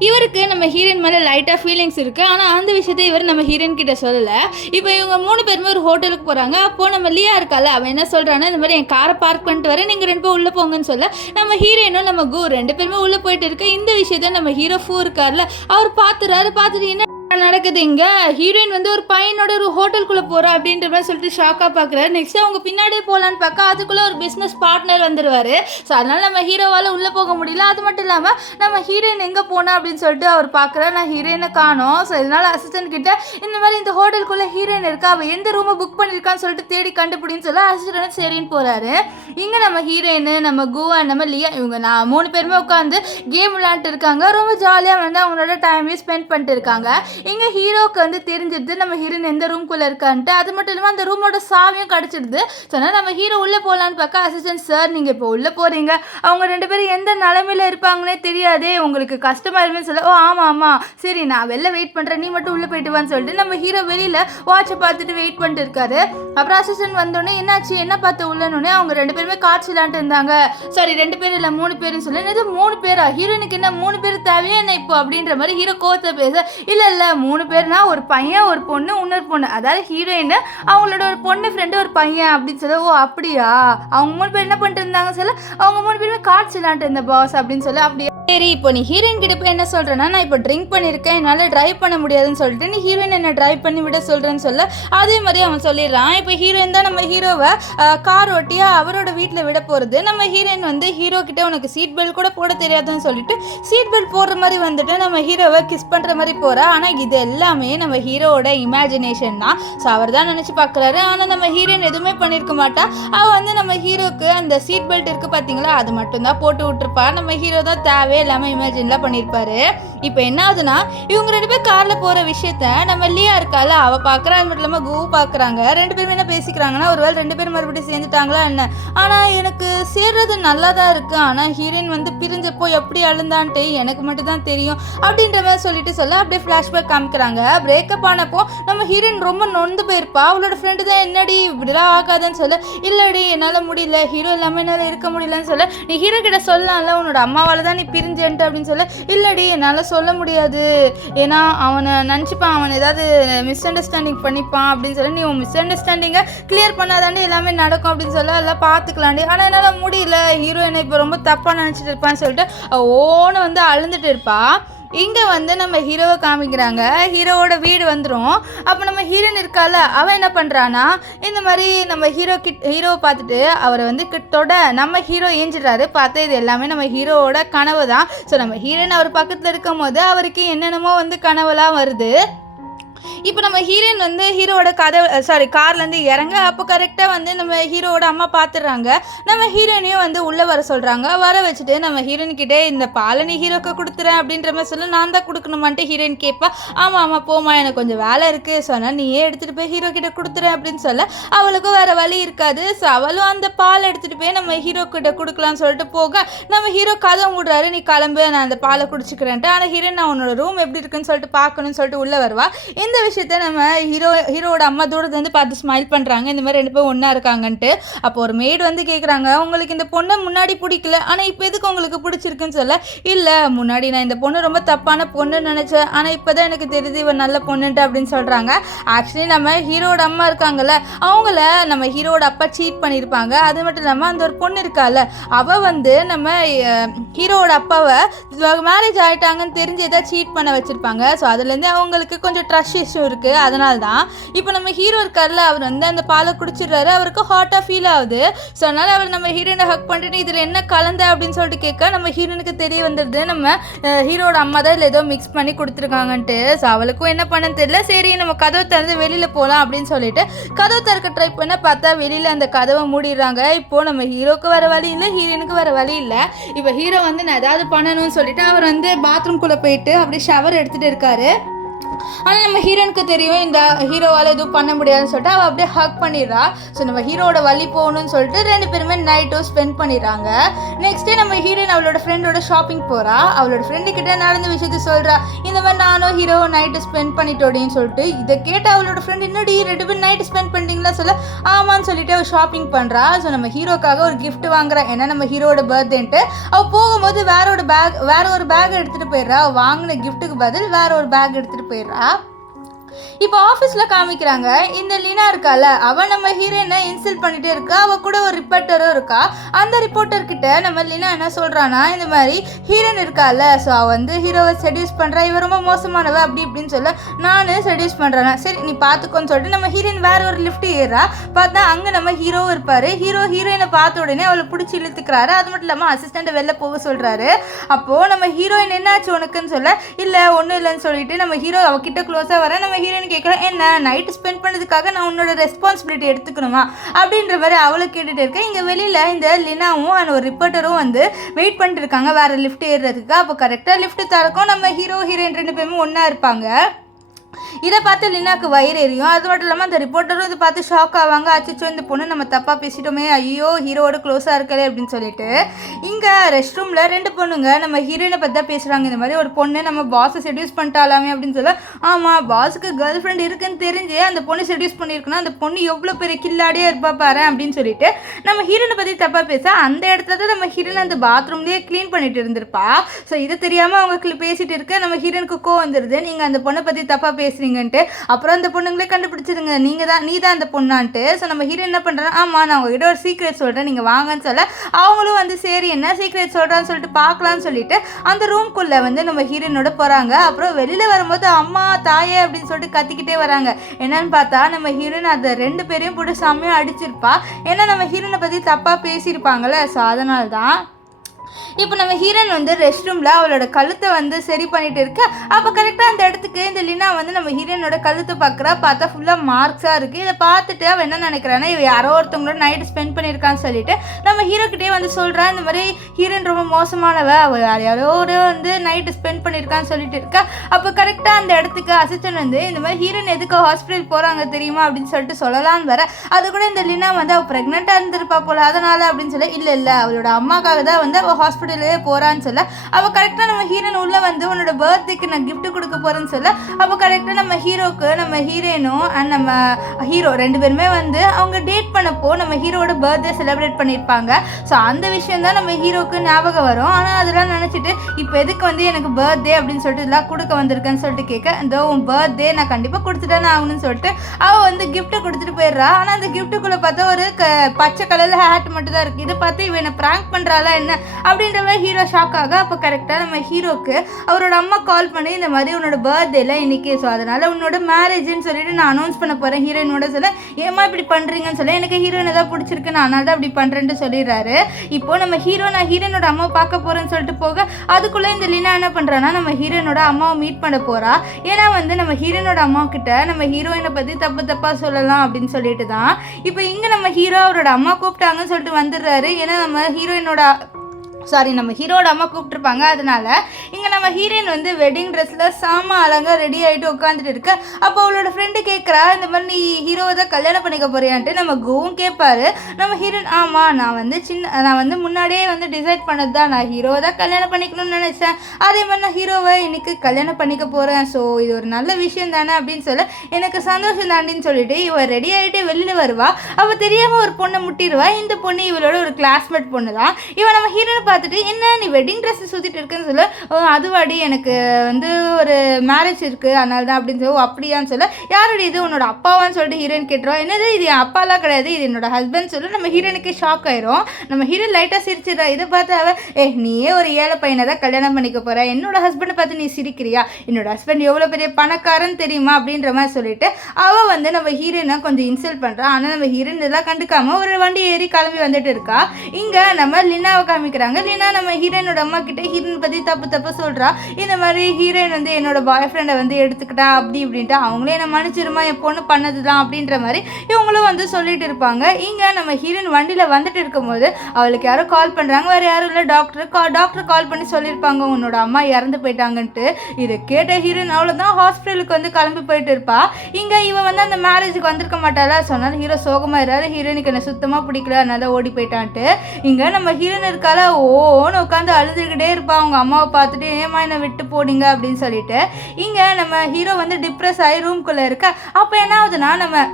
இவருக்கு நம்ம ஹீரோயின் மேலே லைட்டாக ஃபீலிங்ஸ் இருக்குது. ஆனால் அந்த விஷயத்தை இவர் நம்ம ஹீரோயின் கிட்ட சொல்லலை. இப்போ இவங்க 3 பேருமே ஒரு ஹோட்டலுக்கு போகிறாங்க. அப்போது நம்ம லியா இருக்கால அவன் என்ன சொல்கிறான்னா, இந்த மாதிரி என் காரை பார்க் பண்ணிட்டு வரேன், நீங்கள் 2 பேரும் உள்ளே போங்கன்னு சொல்ல. நம்ம ஹீரோயினும் நம்ம கு 2 பேருமே உள்ளே போயிட்டு இருக்கு. இந்த விஷயத்த நம்ம ஹீரோ ஃபூ இருக்கார்ல அவர் பார்த்துட்டு என்ன நடக்குது இங்கே. ஹீரோயின் வந்து ஒரு பையனோட ஒரு ஹோட்டலுக்குள்ளே போகிறா அப்படின்ற மாதிரி சொல்லிட்டு ஷாக்காக பார்க்குறாரு. நெக்ஸ்ட் அவங்க பின்னாடியே போகலான்னு பார்க்க அதுக்குள்ளே ஒரு பிஸ்னஸ் பார்ட்னர் வந்துடுவார். ஸோ அதனால் நம்ம ஹீரோவால் உள்ளே போக முடியல. அது மட்டும் இல்லாமல் நம்ம ஹீரோயின் எங்கே போனா அப்படின்னு சொல்லிட்டு அவர் பார்க்குறாரு. நான் ஹீரோயினை காணோம். ஸோ இதனால் அசிஸ்டன்ட் கிட்ட இந்த மாதிரி இந்த ஹோட்டலுக்குள்ளே ஹீரோயின் இருக்கா, அவள் எந்த ரூமை புக் பண்ணியிருக்கான்னு சொல்லிட்டு தேடி கண்டுபிடின்னு சொல்ல அசிஸ்டன்ட் சரின்னு போகிறாரு. இங்கே நம்ம ஹீரோயின் நம்ம குவா நம்ம லியா இவங்க 3 பேருமே உட்காந்து கேம் விளையாண்டு இருக்காங்க. ரொம்ப ஜாலியாக வந்து அவங்களோட டைமையும் ஸ்பெண்ட் பண்ணிட்டு இருக்காங்க. இங்கே ஹீரோக்கு வந்து தெரிஞ்சிடுது நம்ம ஹீரோயின் எந்த ரூம்குள்ளே இருக்கான்ட்டு. அது மட்டும் இல்லாமல் அந்த ரூமோட சாவியும் கிடச்சிடுது. சொன்னால் நம்ம ஹீரோ உள்ளே போகலான்னு பார்க்க அசிஸ்டன்ட் சார் நீங்கள் இப்போ உள்ளே போகிறீங்க, அவங்க 2 பேரும் எந்த நிலமையில் இருப்பாங்கன்னே தெரியாதே, உங்களுக்கு கஷ்டமாக இருக்குன்னு சொல்ல. ஓ ஆமாம் சரி நான் வெளில வெயிட் பண்ணுறேன், நீ மட்டும் உள்ளே போயிட்டு வான்னு சொல்லிட்டு நம்ம ஹீரோ வெளியில் வாட்சை பார்த்துட்டு வெயிட் பண்ணிட்டு இருக்காரு. அப்புறம் அசிஸ்டன்ட் வந்தோடனே என்னாச்சு என்ன பார்த்து உள்ளனோடனே அவங்க 2 பேருமே காட்சி விளையாண்டு இருந்தாங்க. சாரி 2 பேர் இல்லை 3 பேருன்னு சொல்லி. இது 3 பேரா, ஹீரோயினுக்கு என்ன 3 பேர் தேவையா என்ன இப்போ அப்படின்ற மாதிரி ஹீரோ கோவத்தை பேச. இல்லை 3 பேர்னா ஒரு பையன் ஒரு பொண்ணு இன்னொரு பொண்ணு, அதாவது ஹீரோயின் அவங்களோட ஒரு பொண்ணு ஃப்ரெண்டு ஒரு பையன் அப்படின்னு சொல்ல. ஓ அப்படியா, அவங்க 3 பேர் என்ன பண்ணிட்டு இருந்தாங்க சொல்ல. அவங்க 3 பேருமே கார்ட்ஸ் விளையாண்டு இருந்த பாஸ் அப்படின்னு சொல்ல. அப்படியே சரி இப்போ நீ ஹீரோயின் கிட்ட போய் என்ன சொல்கிறேன்னா, நான் இப்போ ட்ரிங்க் பண்ணியிருக்கேன் என்னால் ட்ரைவ் பண்ண முடியாதுன்னு சொல்லிட்டு நீ ஹீரோயின் என்ன ட்ரைவ் பண்ணி விட சொல்கிறேன்னு சொல்ல. அதே மாதிரி அவன் சொல்லிடுறான். இப்போ ஹீரோயின் தான் நம்ம ஹீரோவை கார் ஓட்டியா அவரோட வீட்டில் விட போகிறது. நம்ம ஹீரோயின் வந்து ஹீரோ கிட்ட உனக்கு சீட் பெல்ட் கூட போட தெரியாதுன்னு சொல்லிட்டு சீட் பெல்ட் போடுற மாதிரி வந்துட்டு நம்ம ஹீரோவை கிஸ் பண்ணுற மாதிரி போகிறா. ஆனால் இது எல்லாமே நம்ம ஹீரோவோட இமேஜினேஷன் தான். ஸோ அவர் தான் நினச்சி பார்க்குறாரு. ஆனால் நம்ம ஹீரோயின் எதுவுமே பண்ணியிருக்க மாட்டா. அவள் வந்து நம்ம ஹீரோக்கு அந்த சீட் பெல்ட் இருக்குது பார்த்தீங்களா, அது மட்டும்தான் போட்டு விட்டுருப்பா. நம்ம ஹீரோ தான் தேவை எல்லாமே இமேஜின்லாம் பண்ணியிருப்பாரு. இப்போ என்ன ஆகுதுன்னா இவங்க 2 பேர் காரில் போகிற விஷயத்த நம்ம லியா இருக்கால அவள் பார்க்குறா. அது மட்டும் இல்லாமல் கு பார்க்குறாங்க. 2 பேரும் என்ன பேசிக்கிறாங்கன்னா, ஒரு வேளை 2 பேரும் மறுபடியும் சேர்ந்துட்டாங்களா என்ன. ஆனால் எனக்கு சேர்றது நல்லா தான் இருக்குது, ஆனால் ஹீரோயின் வந்து பிரிஞ்சப்போ எப்படி அழுந்தான்ட்டு எனக்கு மட்டும் தான் தெரியும் அப்படின்ற மாதிரி சொல்லிட்டு சொல்ல. அப்படியே ஃப்ளாஷ்பேக் காமிக்கிறாங்க. பிரேக்கப் ஆனப்போ நம்ம ஹீரோயின் ரொம்ப நொந்து போயிருப்பா. அவளோட ஃப்ரெண்டு தான் என்னடி இப்படிலாம் ஆகாதுன்னு சொல்ல. இல்லடி என்னால் முடியல, ஹீரோ இல்லாமல் என்னால் இருக்க முடியலன்னு சொல்ல. நீ ஹீரோ கிட்ட சொல்லலாம்ல, உன்னோட அம்மாவால் தான் நீ பிரிஞ்சேன்ட்டு அப்படின்னு சொல்ல. இல்லடி என்னால் சொல்ல முடியாது, ஏன்னா அவனை நினச்சிப்பான், அவன் ஏதாவது மிஸ் அண்டர்ஸ்டாண்டிங் பண்ணிப்பான் அப்படின்னு சொல்லி. நீ உன் மிஸ் அண்டர்ஸ்டாண்டிங்கை கிளியர் பண்ணாதாண்டி எல்லாமே நடக்கும் அப்படின்னு சொல்ல. எல்லாம் பார்த்துக்கலாண்டி, ஆனால் என்னால் முடியல, ஹீரோ என்னை இப்போ ரொம்ப தப்பாக நினச்சிட்டு இருப்பான்னு சொல்லிட்டு ஓன்னு வந்து அழுந்துட்டு இருப்பா. இங்கே வந்து நம்ம ஹீரோவை காமிக்கிறாங்க. ஹீரோவோட வீடு வந்துடும். அப்போ நம்ம ஹீரோயின் இருக்கால, அவன் என்ன பண்ணுறான்னா இந்த மாதிரி நம்ம ஹீரோவை பார்த்துட்டு அவரை வந்து கிட்டோட நம்ம ஹீரோ ஏஞ்சிடுறாரு. பார்த்தா இது எல்லாமே நம்ம ஹீரோவோட கனவு தான். ஸோ நம்ம ஹீரோயின் அவர் பக்கத்தில் இருக்கும் போது அவருக்கு என்னென்னமோ வந்து கனவுலாம் வருது. இப்போ நம்ம ஹீரோயின் வந்து ஹீரோவோட கார்லேருந்து இறங்க. அப்போ கரெக்டாக வந்து நம்ம ஹீரோவோட அம்மா பார்த்துடுறாங்க. நம்ம ஹீரோயினையும் வந்து உள்ளே வர சொல்கிறாங்க. வர வச்சுட்டு நம்ம ஹீரோயின்கிட்டே இந்த பாலை நீ ஹீரோக்கு கொடுத்துறேன் அப்படின்ற மாதிரி சொல்ல, நான் தான் கொடுக்கணுமான்ட்டு ஹீரோயின் கேட்பா. ஆமாம் போமா, எனக்கு கொஞ்சம் வேலை இருக்குது, ஸோ அதனால் நீயே எடுத்துகிட்டு போய் ஹீரோ கிட்ட கொடுத்துறேன் அப்படின்னு சொல்ல, அவளுக்கும் வேறு வழி இருக்காது. ஸோ அவளும் அந்த பால் எடுத்துகிட்டு போய் நம்ம ஹீரோ கிட்ட கொடுக்கலான்னு சொல்லிட்டு போக, நம்ம ஹீரோ கதை மூடுறாரு, நீ கிளம்பு, நான் அந்த பாலை குடிச்சிக்கிறேன்ட்டு. ஆனால் ஹீரோயின் நான் உன்னோட ரூம் எப்படி இருக்குன்னு சொல்லிட்டு பார்க்கணும்னு சொல்லிட்டு உள்ளே வருவா. இந்த விஷயத்த நம்ம ஹீரோவோட அம்மா தூரத்துல இருந்து பார்த்து ஸ்மைல் பண்ணுறாங்க. இந்த மாதிரி 2 பேரும் ஒன்றா இருக்காங்கன்ட்டு. அப்போ ஒரு மெய்டு வந்து கேட்குறாங்க, உங்களுக்கு இந்த பொண்ணை முன்னாடி பிடிக்கல, ஆனால் இப்போ எதுக்கு உங்களுக்கு பிடிச்சிருக்குன்னு சொல்ல, இல்லை முன்னாடி நான் இந்த பொண்ணு ரொம்ப தப்பான பொண்ணுன்னு நினச்சேன், ஆனால் இப்போ தான் எனக்கு தெரியுது இவன் நல்ல பொண்ணுன்ட்டு அப்படின்னு சொல்கிறாங்க. ஆக்சுவலி நம்ம ஹீரோட அம்மா இருக்காங்கல்ல, அவங்கள நம்ம ஹீரோட அப்பா சீட் பண்ணியிருப்பாங்க. அது மட்டும் இல்லாமல் அந்த ஒரு பொண்ணு இருக்கால, அவள் வந்து நம்ம ஹீரோவோட அப்பாவை மேரேஜ் ஆகிட்டாங்கன்னு தெரிஞ்சு ஏதாவது சீட் பண்ண வச்சுருப்பாங்க. ஸோ அதுலேருந்து அவங்களுக்கு கொஞ்சம் ட்ரஸ்ட் இஷ்யூ இருக்குது. அதனால தான் இப்போ நம்ம ஹீரோ இருக்கார்ல, அவர் வந்து அந்த பாலை குடிச்சிடுறாரு. அவருக்கு ஹாட்டாக ஃபீல் ஆகுது. ஸோ அதனால் அவர் நம்ம ஹீரோயினை ஹக் பண்ணிட்டு இதில் என்ன கலந்த அப்படின்னு சொல்லிட்டு கேட்க, நம்ம ஹீரோனுக்கு தெரிய வந்துடுது நம்ம ஹீரோட அம்மா தான் இதில் ஏதோ மிக்ஸ் பண்ணி கொடுத்துருக்காங்கன்ட்டு. ஸோ அவளுக்கும் என்ன பண்ணன்னு தெரியல. சரி நம்ம கதவை திறந்து வெளியில் போகலாம் அப்படின்னு சொல்லிட்டு கதவை திறக்க ட்ரை பண்ண பார்த்தா வெளியில் அந்த கதவை மூடிடுறாங்க. இப்போது நம்ம ஹீரோக்கு வர வழி இல்லை, ஹீரோயினுக்கு வர வழி இல்லை. இப்போ ஹீரோ வந்து நான் ஏதாவது பண்ணணும்னு சொல்லிட்டு அவர் வந்து பாத்ரூம்குள்ளே போயிட்டு அப்படியே ஷவர் எடுத்துகிட்டு இருக்காரு. ஆனால் நம்ம ஹீரோனுக்கு தெரியும் இந்த ஹீரோவால் எதுவும் பண்ண முடியாதுன்னு சொல்லிட்டு அவள் அப்படியே ஹக் பண்ணிடுறா. ஸோ நம்ம ஹீரோட வழி போகணும்னு சொல்லிட்டு 2 பேருமே நைட்டும் ஸ்பெண்ட் பண்ணிடுறாங்க. நெக்ஸ்ட் டே நம்ம ஹீரோயின் அவளோட ஃப்ரெண்டோட ஷாப்பிங் போகிறா. அவளோட ஃப்ரெண்டுக்கிட்ட நடந்த விஷயத்த சொல்கிறா. இந்த மாதிரி நானும் ஹீரோ நைட்டு ஸ்பெண்ட் பண்ணிட்டோடின்னு சொல்லிட்டு இதை கேட்டு அவளோட ஃப்ரெண்ட் இன்னொடி 2 பேரும் நைட்டு ஸ்பெண்ட் பண்ணிட்டீங்களா சொல்ல, ஆமான்னு சொல்லிட்டு அவள் ஷாப்பிங் பண்ணுறா. ஸோ நம்ம ஹீரோக்காக ஒரு கிஃப்ட் வாங்குறா. ஏன்னா நம்ம ஹீரோட பர்த்டேன்ட்டு அவள் போகும்போது வேற ஒரு பேக் எடுத்துகிட்டு போயிடுறா. அவள் வாங்கின கிஃப்ட்டுக்கு பதில் வேற ஒரு பேக் எடுத்துகிட்டு போயிடுறா. இப்போ ஆஃபீஸில் காமிக்கிறாங்க. இந்த லீனா இருக்கால, அவள் நம்ம ஹீரோயினை இன்சல்ட் பண்ணிகிட்டே இருக்கா. அவள் கூட ஒரு ரிப்போர்ட்டரும் இருக்கா. அந்த ரிப்போர்ட்டர்கிட்ட நம்ம லீனா என்ன சொல்கிறான்னா, இந்த மாதிரி ஹீரோயின் இருக்கால, ஸோ அவள் வந்து ஹீரோவை செடியூஸ் பண்ணுறா, இவ ரொம்ப மோசமானவ அப்படி இப்படின்னு சொல்ல, நான் செடியூஸ் பண்ணுறேன்னா சரி நீ பார்த்துக்கோன்னு சொல்லிட்டு நம்ம ஹீரோயின் வேற ஒரு லிஃப்ட் ஏறா. பார்த்தா அங்கே நம்ம ஹீரோவும் இருப்பார். ஹீரோயினை பார்த்த உடனே அவளை பிடிச்சி இழுத்துக்கிறாரு. அது மட்டும் இல்லாமல் அசிஸ்டண்ட்டை வெளில போக சொல்கிறாரு. அப்போது நம்ம ஹீரோயின் என்னாச்சு உனக்குன்னு சொல்ல, இல்லை ஒன்றும் இல்லைன்னு சொல்லிட்டு நம்ம ஹீரோ அவகிட்ட க்ளோஸாக வர. நம்ம ஹீரோயின் கேட்குறேன், என்ன நைட்டு ஸ்பெண்ட் பண்ணதுக்காக நான் உன்னோட ரெஸ்பான்சிபிலிட்டி எடுத்துக்கணுமா அப்படின்ற மாதிரி அவளை கேட்டுட்டு இருக்கேன். இங்கே வெளியில் இந்த லினாவும் அந்த ஒரு ரிப்போர்ட்டரும் வந்து வெயிட் பண்ணிட்டு இருக்காங்க வேறு லிஃப்ட் ஏறுறதுக்கு. அப்போ கரெக்டாக லிஃப்ட் திறக்கும். நம்ம ஹீரோயின் 2 பேருமே ஒன்றா இருப்பாங்க. இதை பார்த்து லினாக்கு வயிறு எரியும். அது மட்டும் இல்லாமல் அந்த ரிப்போர்ட்டரும் இதை பார்த்து ஷாக் ஆவாங்க. அச்சோ இந்த பொண்ணு நம்ம தப்பாக பேசிட்டோமே, ஐயோ ஹீரோவோட க்ளோஸாக இருக்கலே அப்படின்னு சொல்லிட்டு. இங்கே ரெஸ்ட் ரூமில் 2 பொண்ணுங்க நம்ம ஹீரோயினை பற்றி தான் பேசுகிறாங்க. இந்த மாதிரி ஒரு பொண்ணு நம்ம பாஸை செடியூஸ் பண்ணிட்டாலாமே அப்படின்னு சொல்ல, ஆமாம் பாஸுக்கு கேர்ள் ஃப்ரெண்ட் இருக்குன்னு தெரிஞ்சு அந்த பொண்ணு செடியூஸ் பண்ணியிருக்குன்னா அந்த பொண்ணு எவ்வளோ பெரிய கில்லாடியாக இருப்பா பாரு அப்படின்னு சொல்லிட்டு நம்ம ஹீரோயினை பற்றி தப்பாக பேச, அந்த இடத்துல தான் நம்ம ஹீரோயின் அந்த பாத்ரூம்லேயே க்ளீன் பண்ணிட்டு இருந்திருப்பா. ஸோ இது தெரியாமல் அவங்க பேசிட்டு இருக்க நம்ம ஹீரோயினுக்கு கோவம் வந்துடுது. நீங்கள் அந்த பொண்ணை பற்றி தப்பாக பேசுறீங்கன்ட்டு. அப்புறம் அந்த பொண்ணுங்களே கண்டுபிடிச்சிருங்க நீ தான் அந்த பொண்ணான்ட்டு. ஸோ நம்ம ஹீரோ என்ன பண்ணுறேன், ஆமாம் நான் உங்ககிட்ட ஒரு சீக்ரெட் சொல்கிறேன் நீங்கள் வாங்கன்னு சொல்ல, அவங்களும் வந்து சரி என்ன சீக்ரெட் சொல்கிறான்னு சொல்லிட்டு பார்க்கலான்னு சொல்லிட்டு அந்த ரூம்குள்ளே வந்து நம்ம ஹீரோயினோட போகிறாங்க. அப்புறம் வெளியில் வரும்போது அம்மா தாயே அப்படின்னு சொல்லிட்டு கத்திக்கிட்டே வராங்க. என்னன்னு பார்த்தா நம்ம ஹீரோயின் அதை 2 பேரையும் போட்டு செம்மையாக அடிச்சிருப்பா. ஏன்னா நம்ம ஹீரோயினை பற்றி தப்பாக பேசியிருப்பாங்கள்ல. ஸோ அதனால தான் இப்போ நம்ம ஹீரோயின் வந்து ரெஸ்ட் ரூமில் அவளோட கழுத்தை வந்து சரி பண்ணிட்டு இருக்க. அப்போ கரெக்டாக அந்த இடத்துக்கு இந்த லினா வந்து நம்ம ஹீரோயினோட கழுத்தை பார்க்குறா. பார்த்தா ஃபுல்லாக மார்க்ஸாக இருக்குது. இதை பார்த்துட்டு அவள் என்ன நினைக்கிறான்னா, இவ யாரோ ஒருத்தவங்களோட நைட்டு ஸ்பெண்ட் பண்ணியிருக்கான்னு சொல்லிட்டு நம்ம ஹீரோக்கிட்டே வந்து சொல்கிறா, இந்த மாதிரி ஹீரோயின் ரொம்ப மோசமானவ, அவள் யாரோ ஒரு வந்து நைட்டு ஸ்பெண்ட் பண்ணியிருக்கான்னு சொல்லிட்டு இருக்கா. அப்போ கரெக்டாக அந்த இடத்துக்கு அசிஸ்டன்ட் வந்து இந்த மாதிரி ஹீரோயின் எதுக்கு ஹாஸ்பிட்டல் போகிறாங்க தெரியுமா அப்படின்னு சொல்லிட்டு சொல்லலான்னு வர, அது கூட இந்த லினா வந்து அவள் ப்ரெக்னெண்ட்டாக இருந்திருப்பா போல அதனால் அப்படின்னு சொல்ல, இல்லை அவளோட அம்மாக்காக தான் வந்து அவள் ஹாஸ்பிட்டலே போறான்னு சொல்ல, அவ கரெக்டா நம்ம ஹீரோயின் உள்ள வந்து உன்னோட பர்த்டேக்கு நான் கிஃப்ட் கொடுக்க போறேன்னு சொல்ல, அப்போ கரெக்டா நம்ம ஹீரோக்கு நம்ம ஹீரோயினும் அண்ட் நம்ம ஹீரோ 2 பேருமே வந்து அவங்க டேட் பண்ணப்போ நம்ம ஹீரோட பர்த்டே செலிப்ரேட் பண்ணியிருப்பாங்க. ஸோ அந்த விஷயம் தான் நம்ம ஹீரோக்கு ஞாபகம் வரும். ஆனால் அதெல்லாம் நினச்சிட்டு இப்போ எதுக்கு வந்து எனக்கு பர்த்டே அப்படின்னு சொல்லிட்டு இதெல்லாம் கொடுக்க வந்திருக்கேன்னு சொல்லிட்டு கேட்க, இந்த உன் பர்த்டே நான் கண்டிப்பாக கொடுத்துட்டானே ஆகணும்னு சொல்லிட்டு அவள் வந்து கிஃப்ட்டை கொடுத்துட்டு போயிடுறா. ஆனால் அந்த கிஃப்ட்டுக்குள்ளே பார்த்தா ஒரு பச்சை கலரில் ஹேட் மட்டும் தான் இருக்குது. இதை பார்த்து இவன் என்ன ப்ராங்க் பண்ணுறாளா என்ன அப்படின்ற அப்படின்றவ ஹீரோ ஷாக் ஆக அப்போ கரெக்டாக நம்ம ஹீரோக்கு அவரோட அம்மா கால் பண்ணி இந்த மாதிரி உன்னோட பர்த்டேல இன்னைக்கு, ஸோ அதனால் உன்னோட மேரேஜ்னு சொல்லிட்டு நான் அனௌன்ஸ் பண்ண போகிறேன் ஹீரோயினோட சொல்ல. ஏமா இப்படி பண்ணுறீங்கன்னு சொல்ல, எனக்கு ஹீரோயினை தான் பிடிச்சிருக்கு, நான் அதனால தான் அப்படி பண்ணுறேன்ட்டு சொல்லிடுறாரு. இப்போது நம்ம நான் ஹீரோயினோட அம்மா பார்க்க போகிறேன்னு சொல்லிட்டு போக அதுக்குள்ளே இந்த லீனா என்ன பண்ணுறான்னா நம்ம ஹீரோயினோட அம்மாவை மீட் பண்ண போகிறா. ஏன்னா வந்து நம்ம ஹீரோயினோட அம்மா கிட்ட நம்ம ஹீரோயினை பற்றி தப்பாக சொல்லலாம் அப்படின்னு சொல்லிட்டு தான் இப்போ இங்கே நம்ம ஹீரோ அவரோட அம்மா கூப்பிட்டாங்கன்னு சொல்லிட்டு வந்துடுறாரு. ஏன்னா நம்ம நம்ம ஹீரோட அம்மா கூப்பிட்டுருப்பாங்க. அதனால இங்கே நம்ம ஹீரோயின் வந்து வெட்டிங் ட்ரெஸ்ஸில் சாம அழகாக ரெடி ஆகிட்டு உட்காந்துட்டு இருக்க. அப்போ அவளோட ஃப்ரெண்டு கேட்குறா, இந்த மாதிரி நீ ஹீரோவை தான் கல்யாணம் பண்ணிக்க போறியான்ட்டு. நம்ம கோவும் கேட்பாரு. நம்ம ஹீரோயின் ஆமாம், நான் வந்து முன்னாடியே வந்து டிசைட் பண்ணது தான், நான் ஹீரோவை தான் கல்யாணம் பண்ணிக்கணும்னு நினச்சேன். அதே மாதிரி நான் ஹீரோவை இன்னைக்கு கல்யாணம் பண்ணிக்க போகிறேன், ஸோ இது ஒரு நல்ல விஷயம் தானே அப்படின்னு சொல்ல எனக்கு சந்தோஷம் தாண்டின்னு சொல்லிட்டு இவள் ரெடி ஆகிட்டு வெளியில் வருவா. அவள் தெரியாமல் ஒரு பொண்ணை முட்டிடுவா. இந்த பொண்ணு இவளோட ஒரு கிளாஸ்மேட் பொண்ணு தான். இவன் நம்ம ஹீரோனை பார்த்துட்டு என்ன நீ வெட்டிங் ட்ரெஸ் சுற்றிட்டு இருக்குன்னு சொல்ல, அதுவாடி எனக்கு வந்து ஒரு மேரேஜ் இருக்குது அதனால தான் அப்படின்னு சொல்லி, அப்படியான்னு சொல்ல, யாரோட இது உன்னோட அப்பாவான்னு சொல்லிட்டு ஹீரோயின் கேட்டுருவோம். என்னது இது என் அப்பாலாம் கிடையாது, இது என்னோட ஹஸ்பண்ட் சொல்ல நம்ம ஹீரோனுக்கு ஷாக் ஆயிரும். நம்ம ஹீரோயின் லைட்டாக சிரிச்சிடறா. இதை பார்த்து அவள் நீயே ஒரு ஏழை பையனை தான் கல்யாணம் பண்ணிக்க போகிற, என்னோட ஹஸ்பண்டை பார்த்து நீ சிரிக்கிறியா, என்னோட ஹஸ்பண்ட் எவ்வளோ பெரிய பணக்காரன்னு தெரியுமா அப்படின்ற மாதிரி சொல்லிட்டு அவள் வந்து நம்ம ஹீரோயினை கொஞ்சம் இன்சல்ட் பண்ணுறான். ஆனால் நம்ம ஹீரோயின் இதெல்லாம் கண்டுக்காமல் ஒரு வண்டி ஏறி கிளம்பி வந்துட்டு இருக்கா. இங்கே நம்ம லினாவை காமிக்கிறாங்க. லினா நம்ம ஹீரோயினோட அம்மா கிட்ட ஹீரோயின் பற்றி தப்பு சொல்கிறா. இந்த மாதிரி ஹீரோயின் வந்து என்னோட பாய் ஃப்ரெண்டை வந்து எடுத்துக்கிட்டா அப்படி இப்படின்ட்டு, அவங்களே என்ன மன்னிச்சிருமா, என் பொண்ணு பண்ணது தான் அப்படின்ற மாதிரி இவங்களும் வந்து சொல்லிட்டு இருப்பாங்க. இங்கே நம்ம ஹீரோயின் வண்டியில் வந்துட்டு இருக்கும்போது அவளுக்கு யாரோ கால் பண்ணுறாங்க. வேறு யாரும் இல்லை, டாக்டர் கால் பண்ணி சொல்லியிருப்பாங்க உன்னோட அம்மா இறந்து போயிட்டாங்கன்ட்டு. இதை கேட்ட ஹீரோயின் அவ்வளோதான் ஹாஸ்பிட்டலுக்கு வந்து கிளம்பி போயிட்டு இருப்பா. இங்கே இவன் வந்து அந்த மேரேஜுக்கு வந்திருக்க மாட்டாளா, சொன்னாலும் ஹீரோ சோகமாயிறாரு. ஹீரோயினுக்கு என்ன சுத்தமாக பிடிக்கல, அதனால ஓடி போயிட்டான்ட்டு. இங்கே நம்ம ஹீரோயின் இருக்கால ஓன்னு உட்காந்து அழுதுகிட்டே இருப்பா அவங்க அம்மாவை பார்த்துட்டு, ஏமா என்னை விட்டு போனீங்க அப்படின்னு சொல்லிட்டு. இங்கே நம்ம ஹீரோ வந்து டிப்ரெஸ் ஆகி ரூம்குள்ளே இருக்க. அப்போ என்ன ஆகுதுன்னா நம்ம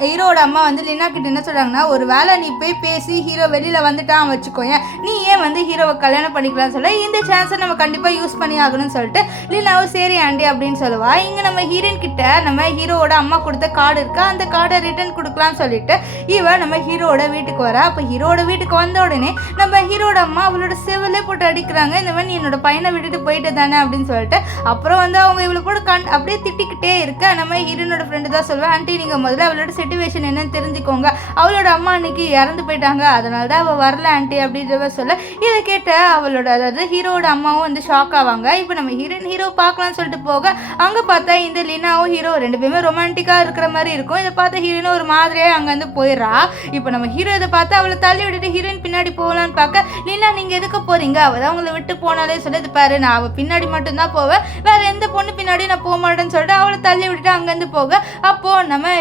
ஹீரோட அம்மா வந்து லினா கிட்ட என்ன சொல்கிறாங்கன்னா, ஒரு வேளை நீ போய் பேசி ஹீரோ வெளியில் வந்துட்டான் வச்சுக்கோயேன், நீ ஏன் வந்து ஹீரோவை கல்யாணம் பண்ணிக்கலாம்னு சொல்ல, இந்த சான்ஸை நம்ம கண்டிப்பாக யூஸ் பண்ணி ஆகணும்னு சொல்லிட்டு லினாவும் சரி ஆண்டி அப்படின்னு சொல்லுவா. இங்கே நம்ம ஹீரோயின் கிட்ட நம்ம ஹீரோவோட அம்மா கொடுத்த கார்டு இருக்கா, அந்த கார்டை ரிட்டர்ன் கொடுக்கலாம்னு சொல்லிட்டு இவன் நம்ம ஹீரோட வீட்டுக்கு வரா. அப்போ ஹீரோட வீட்டுக்கு வந்த உடனே நம்ம ஹீரோட அம்மா அவளோட செவிலே போட்டு அடிக்கிறாங்க. இந்த மாதிரி நீ என்னோட பையனை விட்டுட்டு போயிட்டு தானே அப்படின்னு சொல்லிட்டு. அப்புறம் வந்து அவங்க இவ்வளோ கூட அப்படியே திட்டிக்கிட்டே இருக்க. நம்ம ஹீரோனோட ஃப்ரெண்டு தான் சொல்லுவேன், ஆண்டி நீங்கள் முதல்ல அவளோட சிச்சுவேஷன் என்னன்னு தெரிஞ்சுக்கோங்க, அவளோட அம்மா அன்னைக்கு இறந்து போயிட்டாங்க, அதனால தான் அவள் வரல ஆண்டி அப்படின்றத சொல்ல. இதை கேட்ட அவளோட அதாவது ஹீரோட அம்மாவும் வந்து ஷாக் ஆவாங்க. இப்போ நம்ம ஹீரோ பார்க்கலாம்னு சொல்லிட்டு போக அங்கே பார்த்தா இந்த லீனாவும் ஹீரோ ரெண்டு பேருமே ரொமான்டிக்காக இருக்கிற மாதிரி இருக்கும். இதை பார்த்து ஹீரோயினும் ஒரு மாதிரியாக அங்கே வந்து போயிடுறா. இப்போ நம்ம ஹீரோ இதை பார்த்து அவளை தள்ளி விட்டுட்டு ஹீரோயின் பின்னாடி போகலான்னு பார்க்க, லீனா நீங்கள் எதுக்கு போகிறீங்க, அவள் தான் அவங்கள விட்டு போனாலே சொல்லி, இது பாரு நான் அவள் பின்னாடி மட்டும்தான் போவேன், வேறு எந்த பொண்ணு பின்னாடி நான் போக மாட்டேன்னு சொல்லிட்டு அவளை தள்ளி விட்டுட்டு அங்கேருந்து போக. அப்போது நம்ம